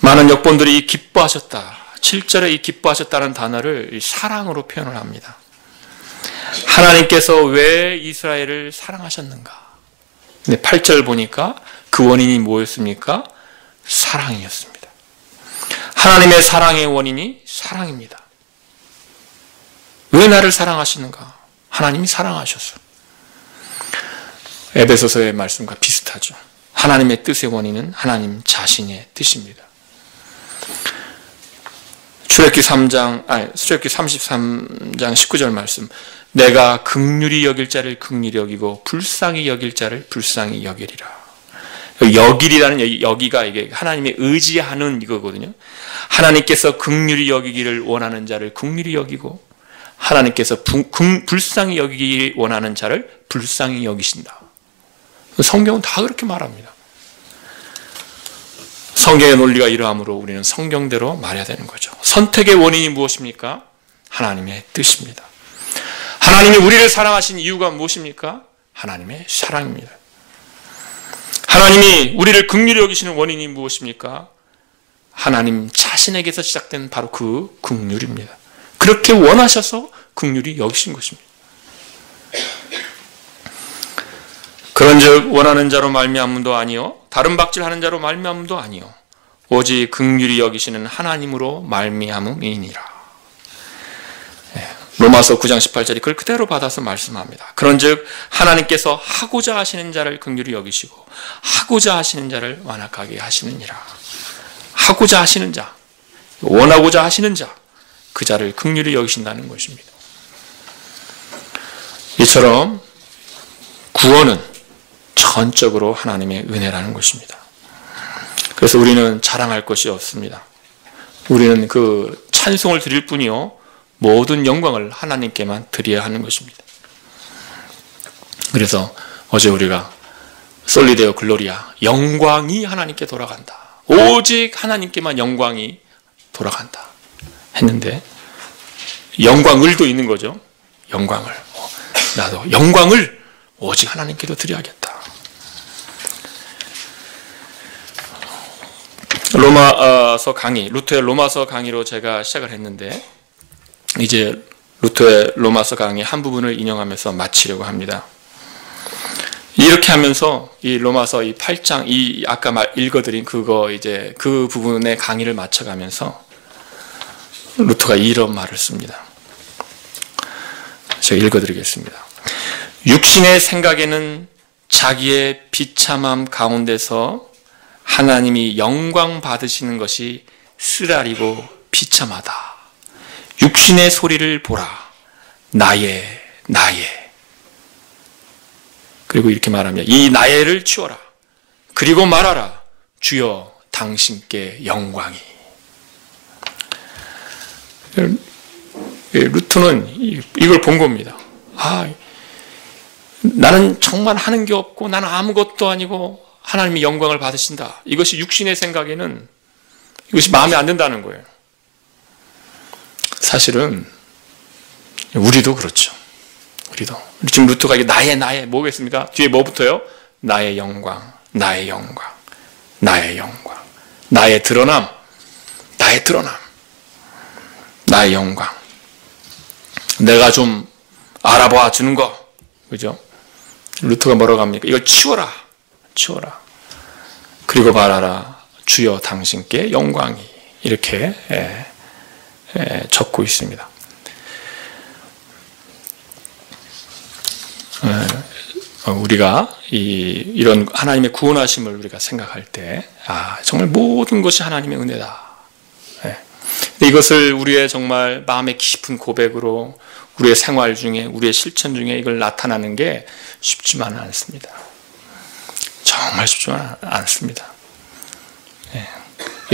많은 역본들이 기뻐하셨다, 7절에 이 기뻐하셨다는 단어를 사랑으로 표현을 합니다. 하나님께서 왜 이스라엘을 사랑하셨는가? 근데 8절 보니까 그 원인이 뭐였습니까? 사랑이었습니다. 하나님의 사랑의 원인이 사랑입니다. 왜 나를 사랑하시는가? 하나님이 사랑하셨어. 에베소서의 말씀과 비슷하죠. 하나님의 뜻의 원인은 하나님 자신의 뜻입니다. 출애굽기 33장 19절 말씀. 내가 긍휼히 여길 자를 긍휼히 여기고 불쌍히 여길 자를 불쌍히 여기리라. 여기리라는 여기가 이게 하나님의 의지하는 이거거든요. 하나님께서 긍휼히 여기기를 원하는 자를 긍휼히 여기고 하나님께서 불쌍히 여기기 원하는 자를 불쌍히 여기신다. 성경은 다 그렇게 말합니다. 성경의 논리가 이러함으로 우리는 성경대로 말해야 되는 거죠. 선택의 원인이 무엇입니까? 하나님의 뜻입니다. 하나님이 우리를 사랑하신 이유가 무엇입니까? 하나님의 사랑입니다. 하나님이 우리를 긍휼히 여기시는 원인이 무엇입니까? 하나님 자신에게서 시작된 바로 그 긍휼입니다. 그렇게 원하셔서 긍휼히 여기신 것입니다. 그런즉 원하는 자로 말미암음도 아니요 다른 박질하는 자로 말미암음도 아니요 오직 긍휼히 여기시는 하나님으로 말미암음이니라. 로마서 9장 18절이 그걸 그대로 받아서 말씀합니다. 그런즉 하나님께서 하고자 하시는 자를 긍휼히 여기시고 하고자 하시는 자를 완악하게 하시느니라. 하고자 하시는 자, 원하고자 하시는 자, 그 자를 긍휼히 여기신다는 것입니다. 이처럼 구원은 전적으로 하나님의 은혜라는 것입니다. 그래서 우리는 자랑할 것이 없습니다. 우리는 그 찬송을 드릴 뿐이요 모든 영광을 하나님께만 드려야 하는 것입니다. 그래서 어제 우리가 솔리데오 글로리아, 영광이 하나님께 돌아간다. 오직 하나님께만 영광이 돌아간다 했는데 영광을도 있는 거죠. 영광을. 나도 영광을 오직 하나님께도 드려야겠다. 로마서 강의, 루터의 로마서 강의로 제가 시작을 했는데 이제 루터의 로마서 강의 한 부분을 인용하면서 마치려고 합니다. 이렇게 하면서 이 로마서 이 8장, 이 아까 읽어드린 그거 이제 그 부분의 강의를 마쳐가면서 루터가 이런 말을 씁니다. 제가 읽어드리겠습니다. 육신의 생각에는 자기의 비참함 가운데서 하나님이 영광 받으시는 것이 쓰라리고 비참하다. 육신의 소리를 보라. 나의. 그리고 이렇게 말합니다. 이 나의를 치워라. 그리고 말하라. 주여 당신께 영광이. 루터는 이걸 본 겁니다. 나는 정말 하는 게 없고 나는 아무것도 아니고 하나님이 영광을 받으신다. 이것이 육신의 생각에는 이것이 마음에 안 든다는 거예요. 사실은 우리도 그렇죠. 우리도 지금 루터가 이게 나의 뭐겠습니까? 뒤에 뭐 붙어요? 나의 영광, 나의 드러남, 나의 영광. 내가 좀 알아봐 주는 거, 그죠? 루터가 뭐라고 합니까? 이걸 치워라. 그리고 말하라. 주여 당신께 영광이. 이렇게 적고 있습니다. 우리가 이런 하나님의 구원하심을 우리가 생각할 때, 정말 모든 것이 하나님의 은혜다. 이것을 우리의 정말 마음의 깊은 고백으로 우리의 생활 중에, 우리의 실천 중에 이걸 나타나는 게 쉽지만은 않습니다. 정말 쉽지만 않습니다.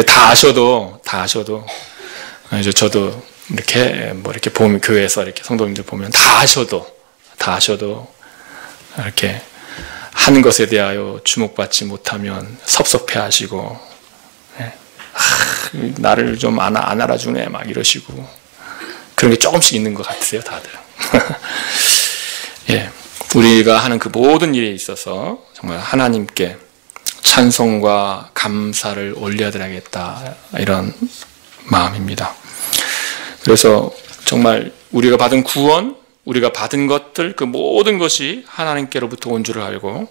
다 아셔도 이제 저도 이렇게 보면 교회에서 이렇게 성도님들 보면 다 아셔도 이렇게 하는 것에 대하여 주목받지 못하면 섭섭해하시고, 나를 좀 안 알아주네 막 이러시고 그런 게 조금씩 있는 것 같으세요, 다들. 우리가 하는 그 모든 일에 있어서 정말 하나님께 찬송과 감사를 올려드려야겠다, 이런 마음입니다. 그래서 정말 우리가 받은 구원, 우리가 받은 것들, 그 모든 것이 하나님께로부터 온 줄을 알고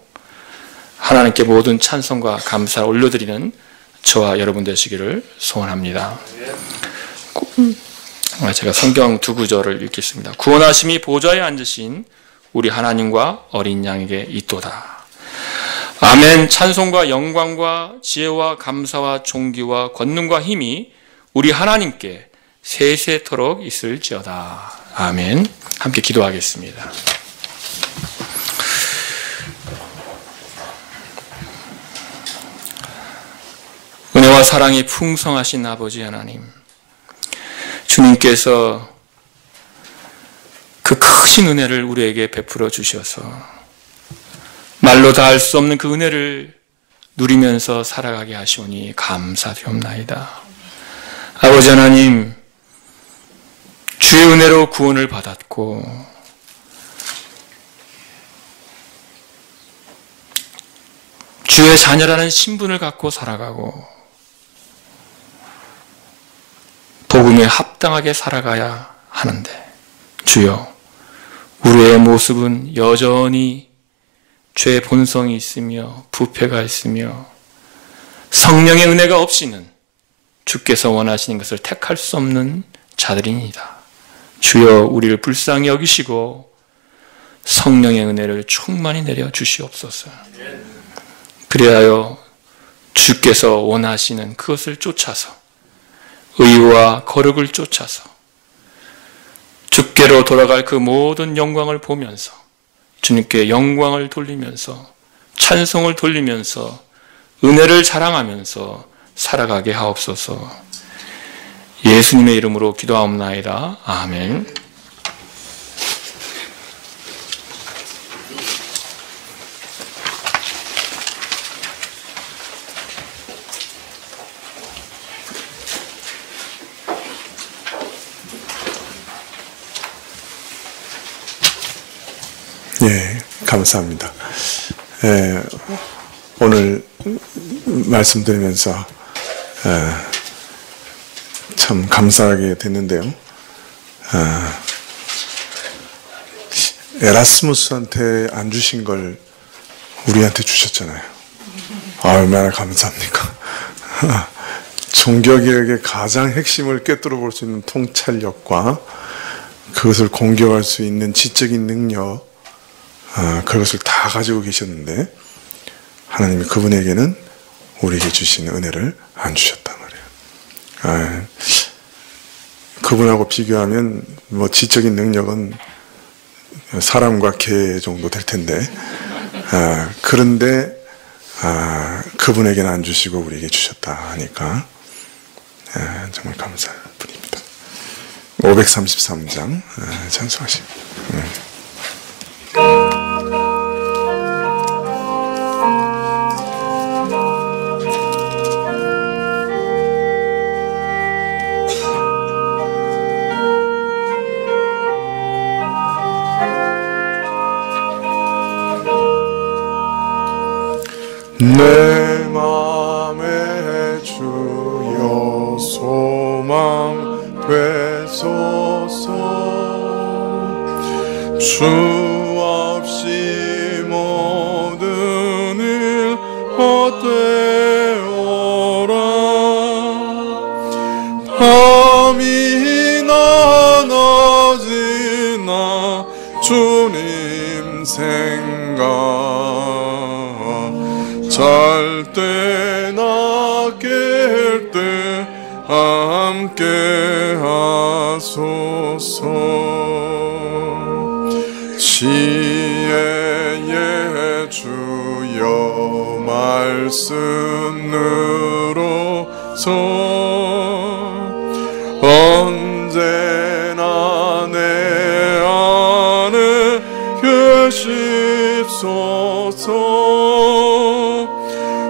하나님께 모든 찬송과 감사를 올려드리는 저와 여러분 되시기를 소원합니다. 제가 성경 두 구절을 읽겠습니다. 구원하심이 보좌에 앉으신 우리 하나님과 어린 양에게 있도다. 아멘. 찬송과 영광과 지혜와 감사와 존귀와 권능과 힘이 우리 하나님께 세세토록 있을지어다. 아멘. 함께 기도하겠습니다. 은혜와 사랑이 풍성하신 아버지 하나님, 주님께서 그 크신 은혜를 우리에게 베풀어 주셔서 말로 다 할 수 없는 그 은혜를 누리면서 살아가게 하시오니 감사드리옵나이다. 아버지 하나님, 주의 은혜로 구원을 받았고 주의 자녀라는 신분을 갖고 살아가고 복음에 합당하게 살아가야 하는데, 주여, 우리의 모습은 여전히 죄의 본성이 있으며 부패가 있으며 성령의 은혜가 없이는 주께서 원하시는 것을 택할 수 없는 자들입니다. 주여, 우리를 불쌍히 여기시고 성령의 은혜를 충만히 내려 주시옵소서. 그리하여 주께서 원하시는 그것을 쫓아서, 의와 거룩을 쫓아서 주께로 돌아갈 그 모든 영광을 보면서 주님께 영광을 돌리면서 찬송을 돌리면서 은혜를 자랑하면서 살아가게 하옵소서. 예수님의 이름으로 기도하옵나이다. 아멘. 예, 감사합니다. 오늘 말씀드리면서 참 감사하게 됐는데요. 에라스무스한테 안 주신 걸 우리한테 주셨잖아요. 얼마나 감사합니까? 종교개혁의 가장 핵심을 꿰뚫어 볼 수 있는 통찰력과 그것을 공격할 수 있는 지적인 능력, 그것을 다 가지고 계셨는데 하나님이 그분에게는 우리에게 주신 은혜를 안 주셨단 말이에요. 그분하고 비교하면 뭐 지적인 능력은 사람과 개 정도 될 텐데, 그런데 그분에게는 안 주시고 우리에게 주셨다 하니까 정말 감사할 뿐입니다. 533장 찬송하시고. 내 맘에 주여 소망 되소서. 주 없이 모든 일 헛되어라. 밤이나 낮이나 주님 생각, 잘 때나 깰 때 함께 하소서. 지혜의 주여 말씀으로 언제나 내 안에 계십소서.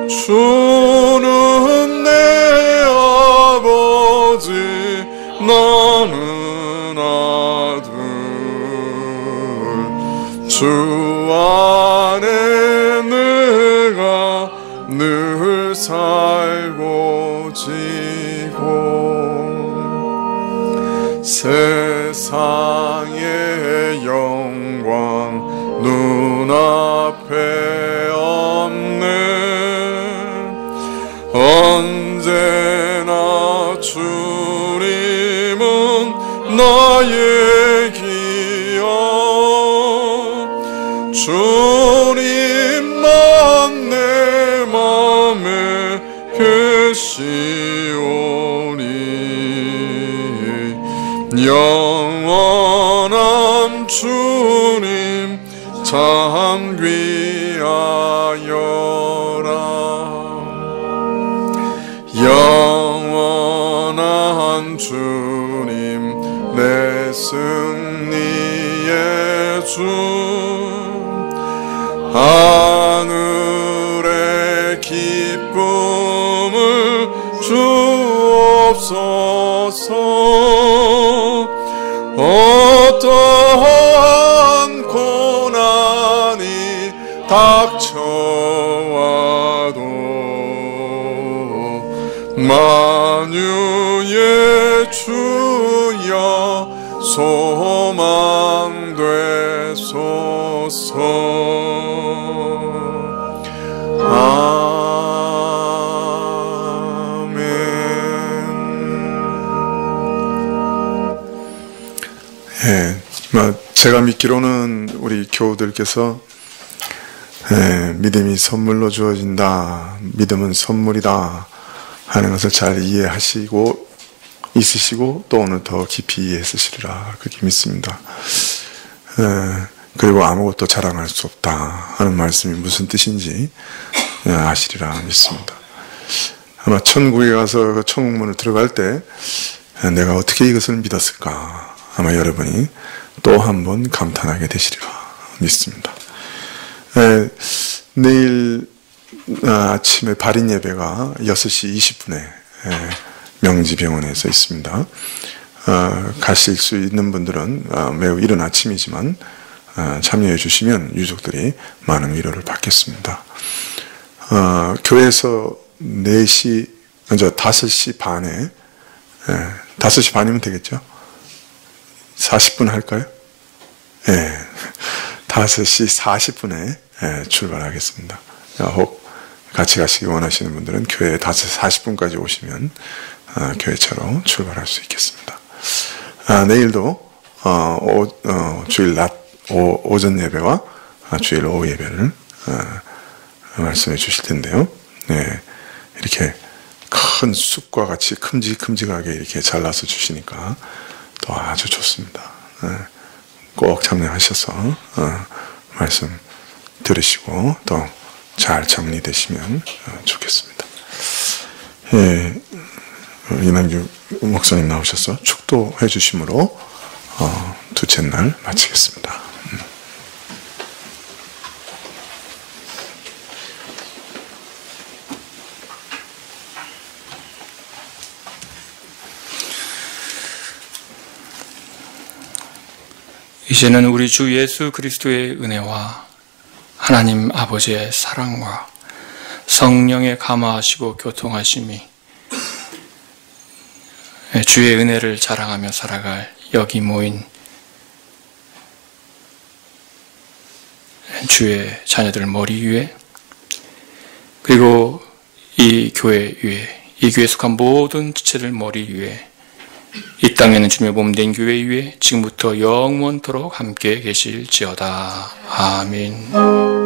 주는 내 아버지 나는 아들 주 안에 내가 늘 살고 지고 세상의 영광 눈앞에 없네. 언제나 주님은 나의 기억 주님만 내 맘에 계시오니 영원한 주님 참 귀하여라. 영원한 주님 내 승리의 주 하늘의 기쁨을 주옵소서. 어떠한 고난이 닥쳐와도 만유의 주여 소망 되소서. 제가 믿기로는 우리 교우들께서 믿음이 선물로 주어진다, 믿음은 선물이다 하는 것을 잘 이해하시고 있으시고 또 오늘 더 깊이 이해했으시리라 그렇게 믿습니다. 그리고 아무것도 자랑할 수 없다 하는 말씀이 무슨 뜻인지 아시리라 믿습니다. 아마 천국에 가서 천국문을 들어갈 때 내가 어떻게 이것을 믿었을까 아마 여러분이 또 한 번 감탄하게 되시리라 믿습니다. 내일 아침에 발인 예배가 6시 20분에 명지병원에서 있습니다. 가실 수 있는 분들은 매우 이른 아침이지만 참여해 주시면 유족들이 많은 위로를 받겠습니다. 교회에서 4시, 먼저 5시 반에 5시 반이면 되겠죠? 40분 할까요? 5시 40분에 출발하겠습니다. 혹 같이 가시기 원하시는 분들은 교회에 5시 40분까지 오시면 교회차로 출발할 수 있겠습니다. 내일도 주일 낮 오전 예배와 주일 오후 예배를 말씀해 주실 텐데요. 이렇게 큰 숲과 같이 큼직큼직하게 이렇게 잘라서 주시니까 또 아주 좋습니다. 꼭 참여하셔서 말씀 들으시고 또 잘 정리되시면 좋겠습니다. 이남규 목사님 나오셔서 축도해 주심으로 둘째 날 마치겠습니다. 이제는 우리 주 예수 그리스도의 은혜와 하나님 아버지의 사랑과 성령의 감화하시고 교통하심이 주의 은혜를 자랑하며 살아갈 여기 모인 주의 자녀들 머리 위에 그리고 이 교회 위에 이 교회에 속한 모든 지체들 머리 위에 이 땅에는 주님의 몸된 교회 위에 지금부터 영원토록 함께 계실지어다. 아멘.